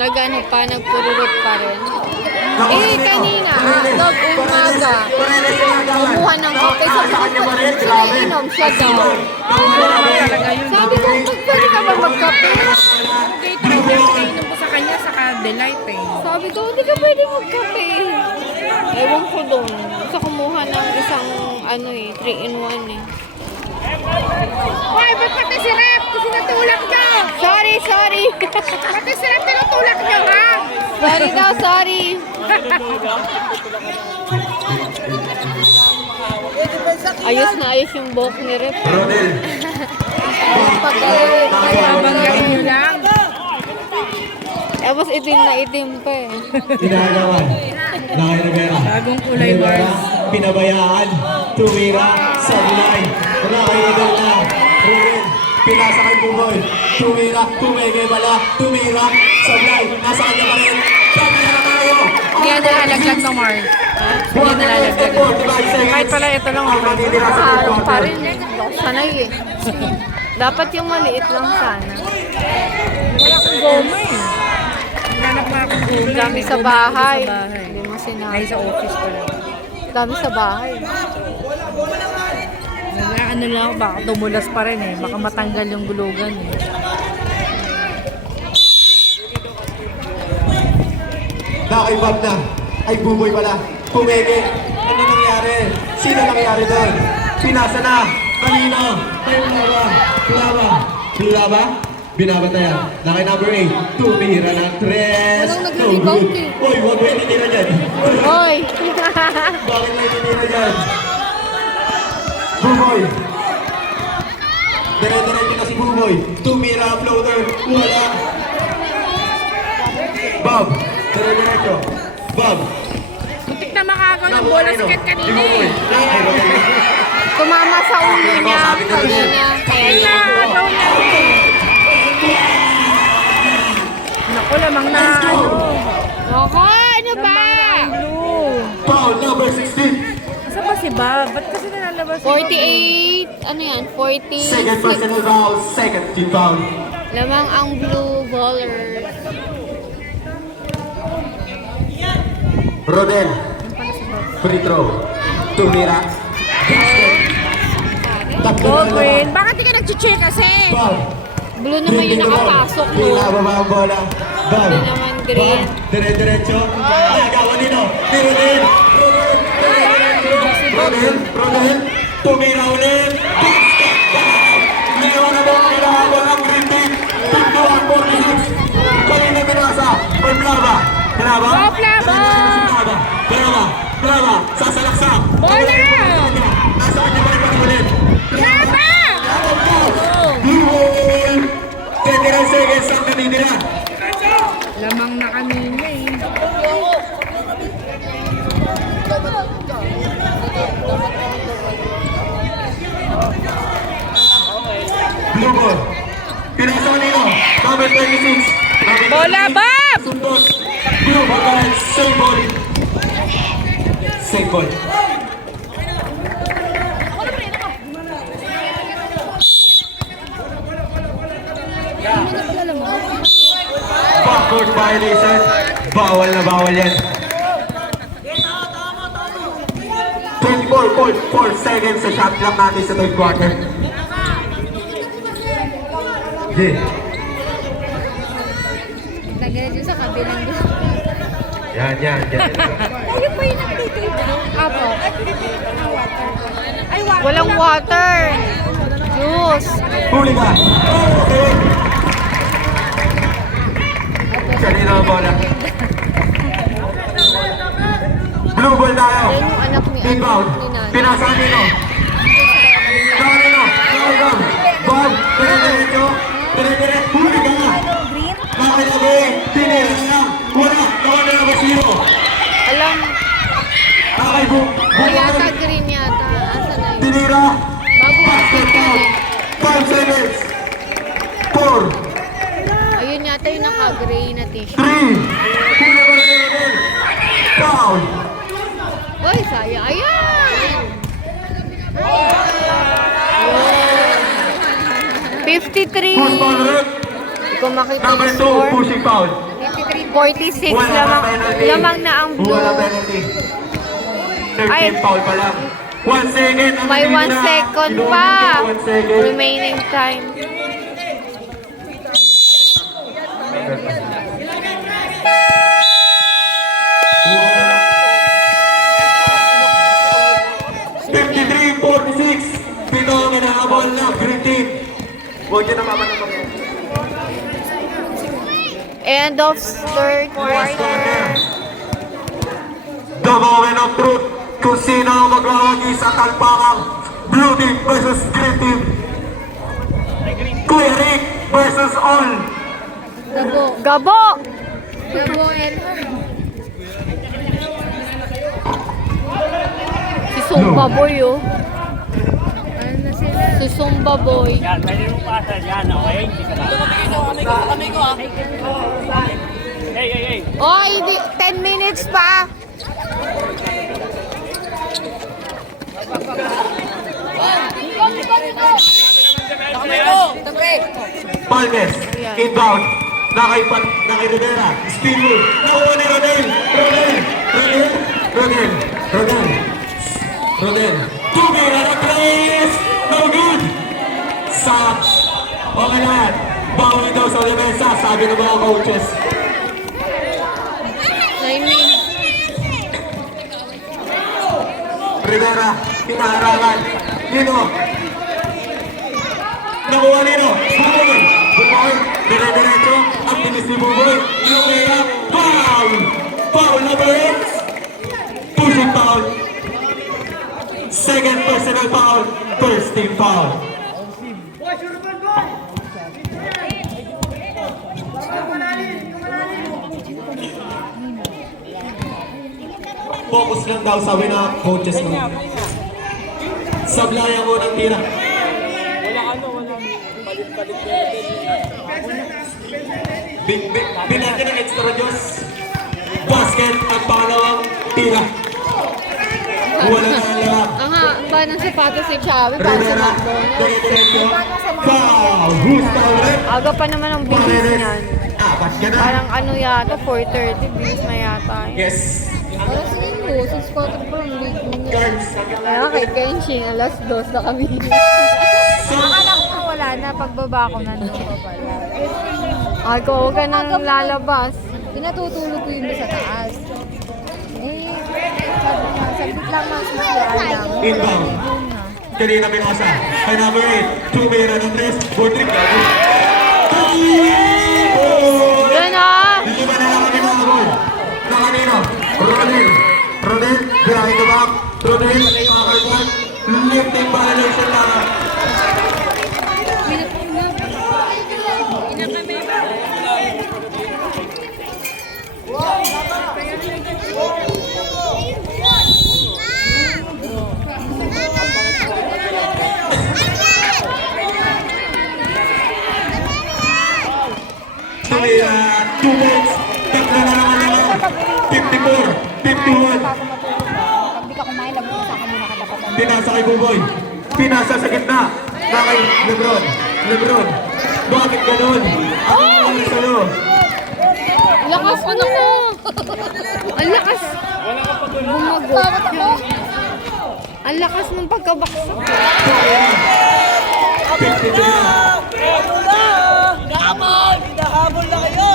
Nagano pa, nagpururot pa rin. Kanina, umaga, kumuha ng kape. Sabi ko, pag inom siya daw. Sabi ko, pwede ka ba magkape? Dito rin yung pinainom ko sa kanya sa Delight eh. Sabi ko, hindi ka pwede magkape. Ewan ko doon. Gusto kumuha ng isang, 3-in-1 eh. Hoy, ba't pati si Rep? Kasi natulak niyo! Sorry. Pati si Rep, tinutulak niyo, ha? Sorry daw, sorry. Ayos na ayos yung buhok ni Rep. Rodel. Babanggan nyo lang. Tapos itim na itim pa eh. Ginagawan. Nakay Rivera. Bagong kulay Rivera, bars. pinabayaan. Tumira. Sablay. Nakay Rodel na. Rodel. Pinasa kay Buboy. Tumira. Tumege bala. Tumira. Sablay. Nasa kanya pa rin. Sabi na tayo. Hindi yan nalalaglag ng Mars. Hindi yan nalalaglag. Kahit pala ito lang ako. Mahal pa rin eh. Sanay eh. Dapat yung maliit lang sana. Wala akong goma eh. Hanap nga akong goma. Dami May sa goma bahay. ako sa bahay. Hindi mo Ay, sinabi. sa office pa lang. Dami sa bahay. Wala, ano lang, baka tumulas pa rin eh. Baka matanggal yung gulugan eh. Nakaibag na. Ay, Buboy pala. Pumege. Ano nangyari? Sino nangyari doon? Pinasa na. Kanina. Kayo Laba. Binabatayan. Nakay number 8. Tumira ng 3. Walang nag-rebound eh. Uy, huwag mo itinira dyan. Hoy! Bakit mo itinira dyan? Buboy. Dire-diretso na si Buboy. Tumira ang floater. Wala. Bob. Dire-diretso. Bob. Muntik na makagaw ng bola sikat kanina eh. Tumama sa ulo niya kanina. Kaya niya. Nakagaw na eh. Naku, lamang na ano. Ako, ano ba? Blue. Foul number 16. Asa ba si Bob? Ba't kasi nalalabas si Bob? 48, ano yan? 40. Second personal foul. Second team foul. Lamang ang blue baller. Rodel. Free throw. Tumira. Baldwin, bakit di ka nag-check kasi? Bob. Blue naman yung nakapasok, no? Pinababa ang bola. Bob. Hindi naman green. Bob. Dire-diretso. Ay, gawan nino. Ni Rodel. Rodel. Tumira ulit. Ngayon na bang kailangan ang green team? Pinto ang 46. Kanina binasa. Or Plava. Plava? Oh, Plava! Plava. Sasalaksak. Bola! Nasa kanya pa rin ulit. Plava! Goal! 29 seconds ang natitira. Lamang na kanina eh. Pinasa kanino? Number 26. Number Bola, 26. Bob! Sundot. Blue, Bagayan, save ball. Save ball. Backward violation. Bawal na bawal yan. 24.4 seconds sa shot clock natin sa third quarter. Yeah. Tagalan dyan sa kabilang Yan. Ayun po yung nagtitip. Apo. Walang water. Juice. Huli ka. Okay. Kanina ang bola. Blue ball tayo. Yan yung anak ni Inbound. Nanay. Pinasa nino. Kanino. Kanino. Bob. Dire-diretso. Dire-diretso. Huli ka. Nakilagay. Tinira na lang. Wala. Nawala na ba zero? Alam, Okay, boom. yata green yata. Asa na yun? Tinira. Bago Basket count. 5 seconds. 4. ayun yata yung naka-gray na 3. t-shirt. Huli ba rin natin? Foul. Uy, saya. Ayan! 53. Push ball rin. Hindi ko makita Number yung 2, score. pushing foul. 46. Wala penalty. Lamang na ang blue. Wala penalty. 13 Ay. foul pa lang. 1 second. ang May 1 binibigyan. second Inuulit pa. yung 1 second. Remaining time. Wow. 53-46. Pito ang inahabol na green team. Huwag niyo na mamanapag. End of third quarter. The moment of truth. Kung sino ang magwawagi sa talpakang blue team versus green team. Kuya Rick versus all. Gabo! Si Sumba Boy, oh. Si Sumba Boy. Yan, pwede mong pasa yan, okay? Kamay ko ah. Hey! Oy, 10 minutes pa. Kamay ko. Tabi. Palmes, inbound, nakay-Rivera, spin move, nakuha ni Rodel, Tubig na na-place, no good, sa, okay lahat, bawal daw sa depensa, sabi ng mga coaches. Rivera, hinaharangan, Nino, nakuha nino, Buboy, dire-diretso, ang bilis ni Buboy, Rivera, foul number 8, pushing foul, second personal foul, first team foul. Focus lang daw, sabi na coaches mo. Sablay ang unang tira. Binagyan ng extra Diyos. Basket at pangalawang tira. Wala na ang lahat. Ang haba ng sapatos si Chavi para sa Rivera, McDonald's. dire-diretso. Foul! Who's foul rin? Aga pa naman ang bilis Paredes. niyan. Apat ka na. Parang ano yata, 4:30, bilis na yata. Yes. Parang sa inyo, 6:40 pa ang league niya. Guards. Kaya kay Kenshin, alas 2 na kami. Akala ko wala na, pagbaba ko nandun pa pala. Ay, ko huwag ka nang lalabas. Pinatutulog ko yun sa taas. Saglit lang mas lang. Inbound. Kanina Pinosa. Kay number 8. Tumira ng 3. Bodrick. Yan ah! Hindi ba na kami nakagol? Na kanino? Rodel. Behind the back. Rodel. Pakarpag. Lifting violation na. tumira 2 points. Tatlo na naman naman. 54, 51. Pag di ka kumain, lagot ka sa akin, hindi nakadapatan. Pinasa kay Buboy. Pinasa sa gitna. Na kay Lebron. Lebron. Bakit ganun? Ang nangyari sa'yo? Lakas ano ko? Ang lakas. Bumagot. Ang lakas ng pagkabaksak. 53 na. Hinahabol! Hinahabol na kayo!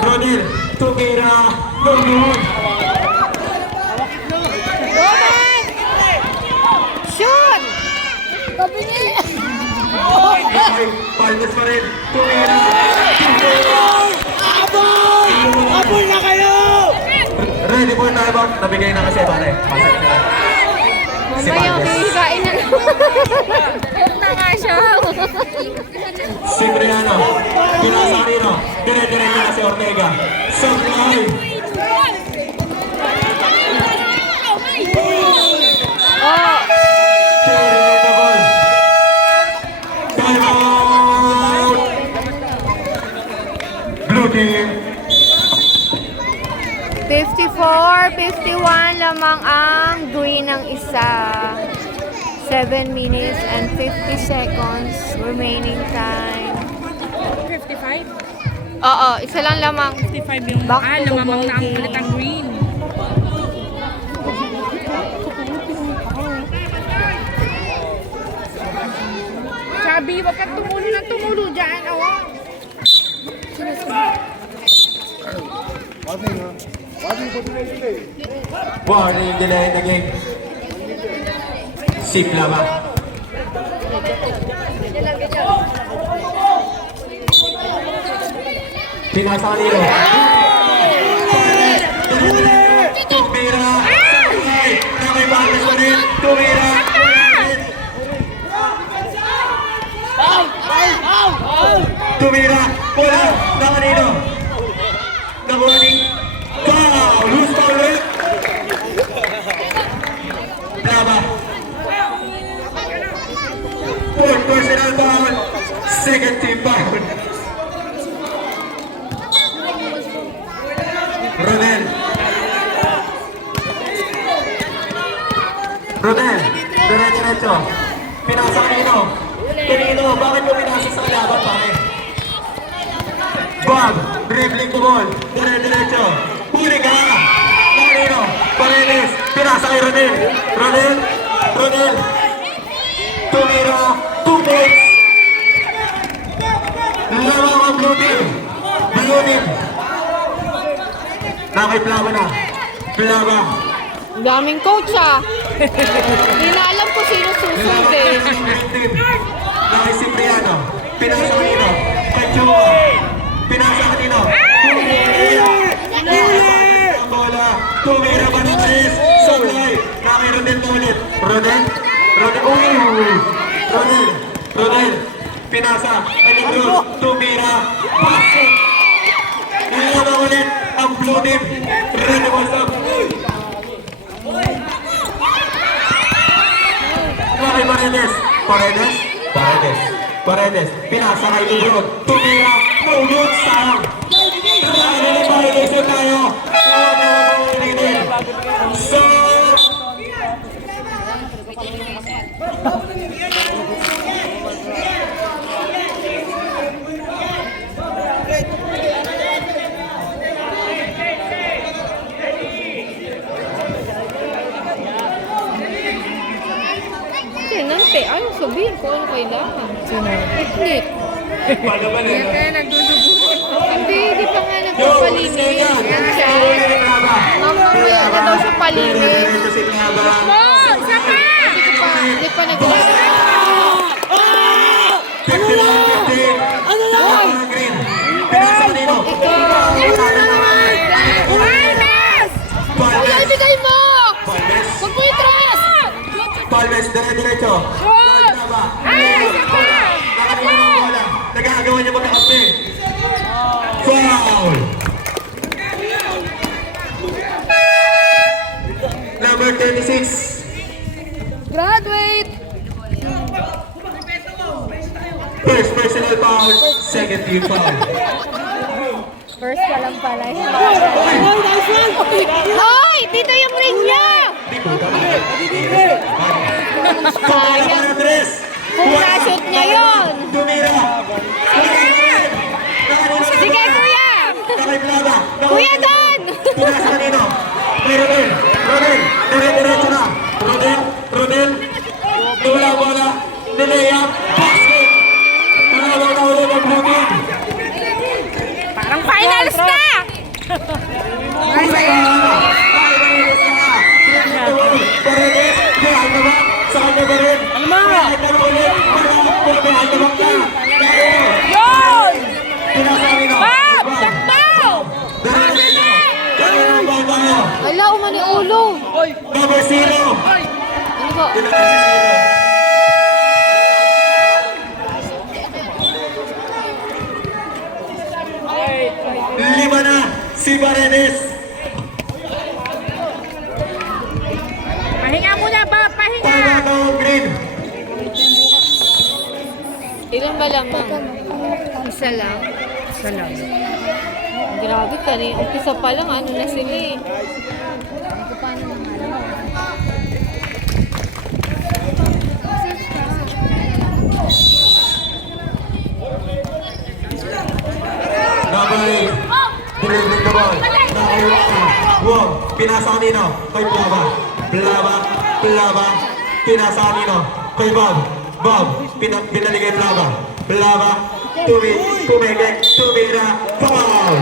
Ronel, tumira. Noon. Shoot! Sabi niya. Okay, Palmas pa rin. Tumira. Habol! Habol na kayo! Ready for timeout. Nabigay na kasi pare. Pasok na. Si Mamaya Palmas. hihigain na naman. Huwag na nga siya. Si Briano. Pinasa kanino. Dire-dire niya si Ortega. Supply. Oh, Carrying the ball. Timeout. Blue team. 54-51 lamang ang green ng isa. 7 minutes and 50 seconds remaining time. 55? Oo, isa lang lamang. 55 yung Back to the lamang na ang ball palit ang green. Sabi, wag kang tumulo ng tumulo dyan. Oh. Warning delay the game. Sip lamang. Pinasa kanino. Tumira. Supply. Nakay Palmas pa rin. Tumira. Tumira. Wala. Na kanino. Nakuha ni Foul. Who's foul ulit? Laba. Fourth personal foul. Second team foul. Rodel. Rodel. Diretso. Pinasa kanino. Kanino. Bakit mo pinasa sa laban, pare? Bob, dribbling the ball. Diretso. Huli ka. Kanino. Paredes. Pinasa kay Rodel. Rodel. Rodel. Tumira. 2 points. Lamang ang blue team. Blue team. Nakay Plava na. Plava. Daming coach ah. Hindi na alam ko sino susunod eh. Team. Nakay Cipriano. Pinasa kanino. Kay Chua. Pinasa kanino. Ang bola. Tumira ba ng Chris? Supply. Nakay Rodel na ulit. Rodel. Rodel. Uy. Rodel. Rodel. Pinasa. Lebron. Tumira. Pasok. Lamang ulit ang blue team. Ready, what's up? Nakay Paredes. Paredes. Paredes. Paredes. Pinasa kay Lebron. Tumira. No good. Sayang. Ready na Paredes na tayo. So, Nante, ayaw sabihin ko ano kailangan. Sino? Technique. paano ba Kaya na? kaya nagdudubuhan. Hindi pa nga nagpapalinis. Yan siya. Mamaya na daw siya palinis. Oh, isa pa! Hindi pa nag-linis. Ano na? Green. Pinasa kanino. Palmes! Wala, ibigay mo! Palmes. Huwag mo i-trust! Palmes, dire-diretso. Ay, isa pa! Nagagawa niya magkakampi. Foul! Number 36. Graduate. First personal foul, second team foul. First ka lang pala. Hoy! Dito yung ring niya! Sayang. Kung na-shoot niya yun! Tumira. Sige, kuya! Nakablaba. Kuya doon! Pinasa kanino? Kay Rodel. Rodel. Dire-diretso na. Rodel. Wala bola. Nilayap. Basket. Panalo na ulit ang blue team. Parang finals na! Paredes. Mahal na ba? Sa kanya ba rin? Ano ba? Mahal na ulit. Mahal na ba ka? Yun! Pinasa kanino? Bob! Takbo! Ala, umani ulo. Number 0. Ano ba? Lima na si Paredes. Pahinga muna ba? Pahinga! Panalo green. Ilan ba lamang? Isa lang. Isa lang. Grabe ka rin. Umpisa pa lang, ano na sila eh. Number 8. Dribbling the ball. Wow. Pinasa kanino? Kay Plaba. Plaba. Pinasa kanino? Kay Bob. Pinaligay Plaba. Plaba. Tumira. Foul.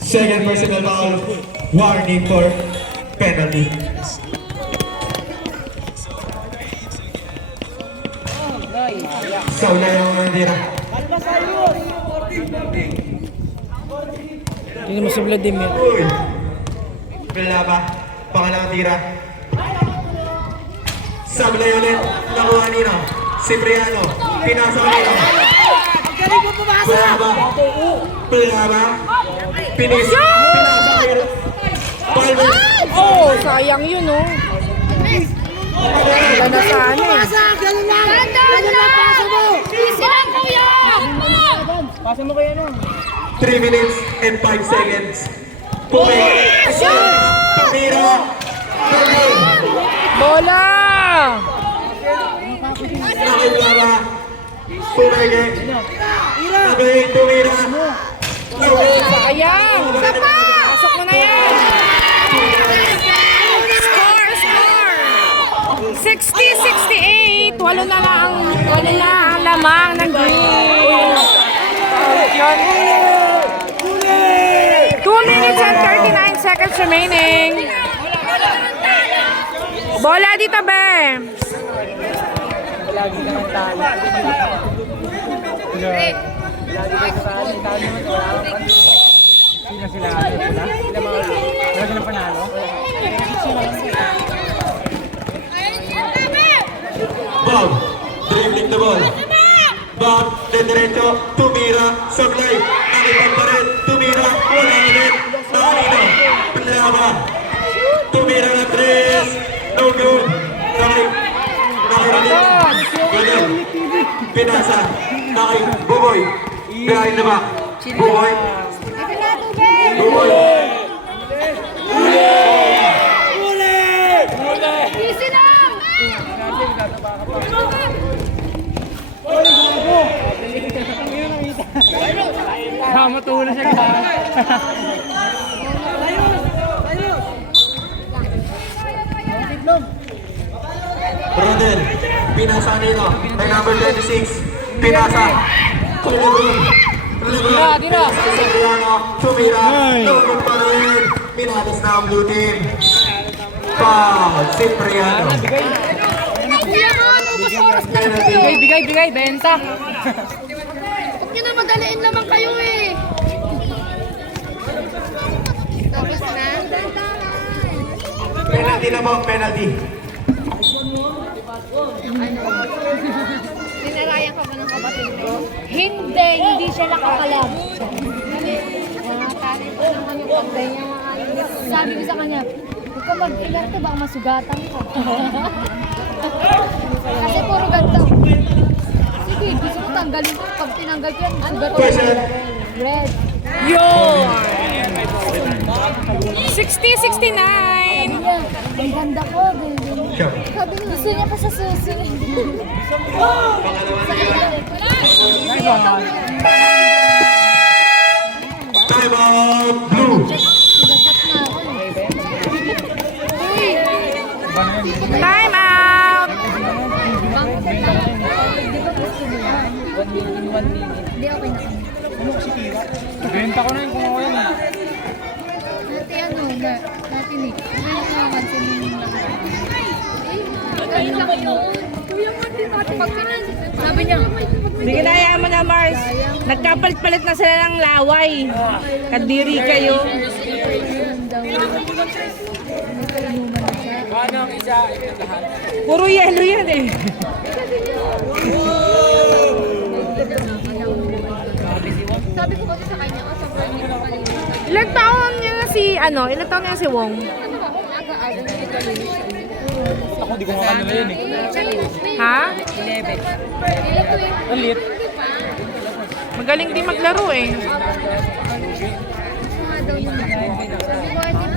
Second personal foul. Warning for penalty. Saula yung tira. Hindi mo si Vladimir. Uy. Plaba. Pangalawang tira. Sablay ulit. Nakuha nino. Cipriano. Pinasa nino. Plaba. Pinasa nino. Palmer. Oh, sayang yun, oh. Wala na sana eh. Pasa mo kaya no? 3 minutes and 5 seconds. Tumira. Bola! Nakiplaba. Pumege. Tumira. Sayang! Pasok mo na yan! Score! 60-68! Walo na ang lamang ng green. Yun. 2 minutes and 39 seconds remaining. Bola dito, be! Lagi ka ng talo. Lagi ka sa talo. Talo mo, wala kang pan. Sila sila. Wala silang panalo. Bob, dribbling the ball. Bob, diretso, tumira, sablay, nakipag pa rin, tumira, wala ulit, nakalino, Plaba, tumira na 3, no good, nakirinig, ganun, pinasa, Buboy, behind the back, Buboy, Easy lang! Matulog siya ka. Rodel, pinasa nino, kay number 26, pinasa, Lebron, Cipriano, tumira, lukong pa rin, pinalis na ang blue team. Foul, Cipriano. Bigay, benta. Huwag nyo na madaliin naman kayo eh. Tapos na. Penalty na mo, penalty. Sinarayan ka ba ng kapatid mo? Hindi siya nakakalab. Mga tari pa naman yung pagday niya mga ano. Sabi ko sa kanya, huwag ka mag-ilarte, baka masugatan ko. Kasi puro ganito. Sige, gusto ko tanggalin ko. Pag tinanggal ko yan, sugat ko. Question. Red. Yun! 60-69! Sabi niya, ang ganda ko. Ganyan. Siya. Sabi niya, gusto niya pa sa susunod. Time out, blue. Sugat na ako. Uy! Time out! Di ba gusto niya? 1 minute in 1 minute. Hindi, okay na. Benta ko na yung kung ako yan. Dati ano, dati Nick. Hindi na nakakansin yung... Ganun lang yun. Kuya mo, di natin sabi niya, Sige na, hayaan mo na, Mars. Nagkapalit-palit na sila ng laway. Kadiri kayo. Ano ang isa? Ito lahat. Puro yelo yan eh. sabi ko kasi sa kanya, sobrang hindi ko kanina. Ilang taon niya na si, ilang taon niya na si Wong? Aga-aga niya ito yun. Ako, di ko nga kanila yun eh. Ha? 11. Ilan ko yun? Ang liit. Magaling din maglaro eh. Gusto nga daw yun. Sabi ko, hindi pagka-malapit na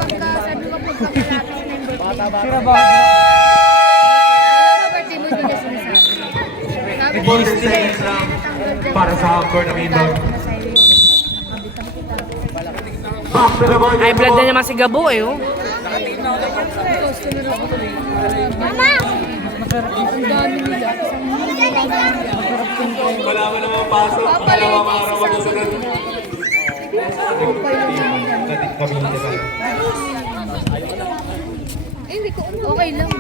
yung birthday. Sira ba? Alam mo, birthday mo, hindi niya sinasabi. Sabi ko, 40 seconds lang para sa tournament. Back to the ball. High blood na naman si Gabo eh. Oh. Mama! Ang dami nila. Wala mo namang pasok. Dalawang araw magkasunod. Hindi ko, okay lang.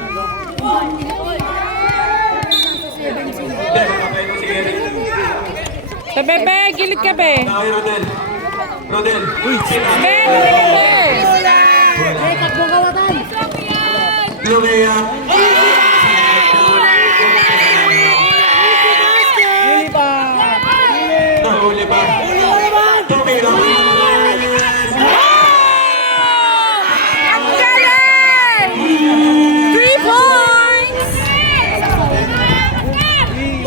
Bebe, gilid ka be. Nakay Rodel. Rodel. Ben, gilid ka be. Lumea. Huli pa. Nahuli pa. Tumira. Ang galing! 3 points!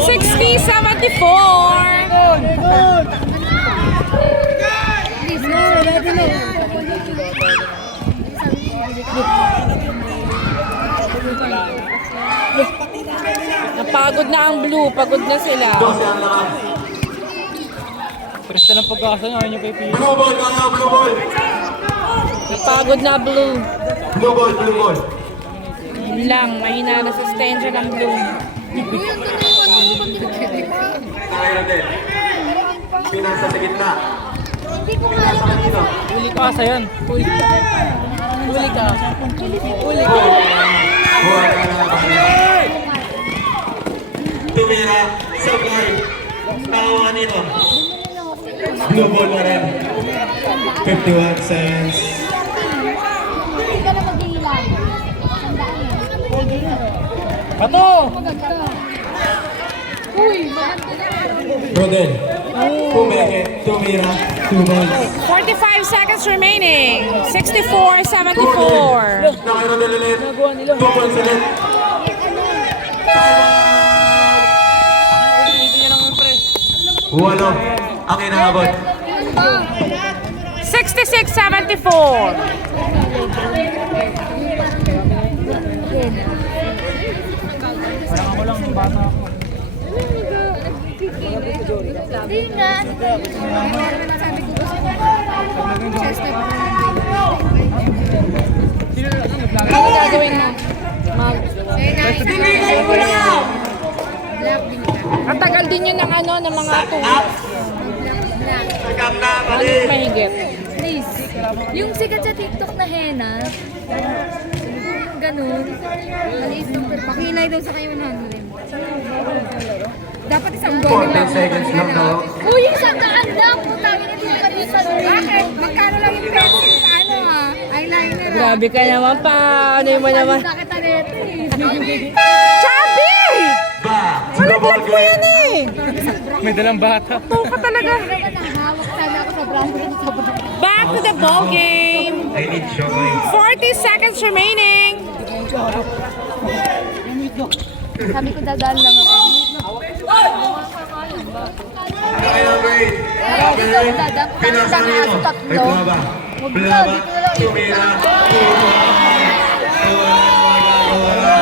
60-74. Napagod na ang blue, pagod na sila. 12 ang laman. Presta ng pag-asa nyo, ayaw nyo kay Pio. Blue ball kaya, blue ball. Napagod na blue. Blue ball, blue ball. Yun lang, mahina na suspension ng blue. Nakay Rodel. Pinasa sa gitna. Hindi ko nga alam Dito. Huli ka sa yan. Huli ka. Huli ka. Huli ka. Buwan ka na lang. Tumira. Sabay. Nakawa nito. Blue ball pa rin. 51 cents. Hindi ka na mag-iilan. Tandaan mo. Pato! Maganda. Uy, maganda na. Rodel. Pumeke. Tumira. 2 balls. 45 seconds remaining. 64-74. Nakay Rodel ulit. 2 balls ulit. Walo. Ang inaabot. Ilan ba? 66-74. Parang ako lang yung bata ako. Hindi nga. Sabi ko gusto ko. Chester pa Ano gagawin mo? Binigay ko lang! Black din ka. Ang tagal din yun ng ng mga 2 weeks. Black. Agam na. Ano yung mahigit? Please. Yung sikat sa TikTok na henna, yung ganun, maliit yung pakilay daw sa kayo 100. Dapat isang goal 14 seconds lang daw. Uy, isang daan lang! Putangin na din naman yung sa bakit? Magkano lang yung pencil sa eyeliner Grabe ka naman pa. Ano yung mo naman? Bakit na neto Chubby! Back to the ball Malaglag mo yan game. eh. May dalang bata. Ito ka talaga. Nahawak sana ako sa brand sa brand. Back to the ball game. I need showing. 40 seconds remaining. Sabi ko dadaan lang ako. Kaya wait. Pinasa nito. Ay, Blaba. Blaba. Tumira. Wala.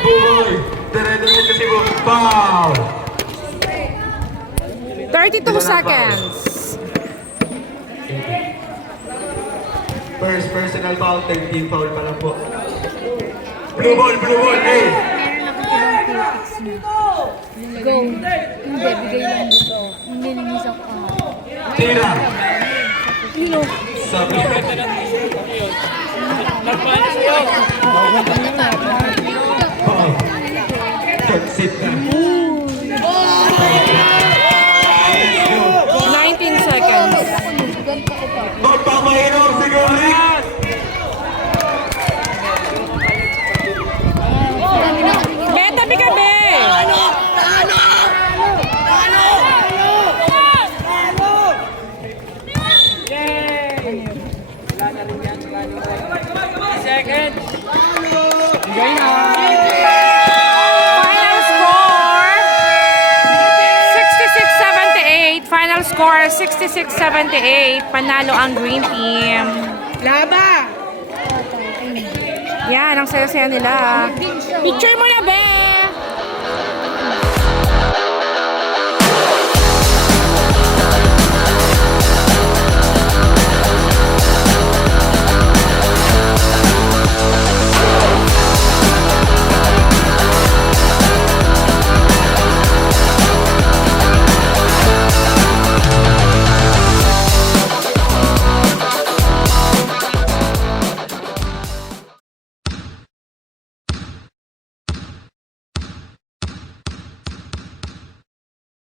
Buboy. Dire-diretso si Buboy. Foul. 32 seconds. First personal foul, 13 foul pa lang po. Blue ball, hey! Meron ako ibang critics na. Go. Hindi, bigay lang dito. Nilinis ako pa. Tira! Sabi. Foul. Sit na. 19 seconds. Magpapahiraw si Galing! Be, tabi ka, Be. Second. Final score, 66-78. Final score, 66-78. Panalo ang green team. Laba! Yan, ang saya-saya nila. Picture mo na, Be!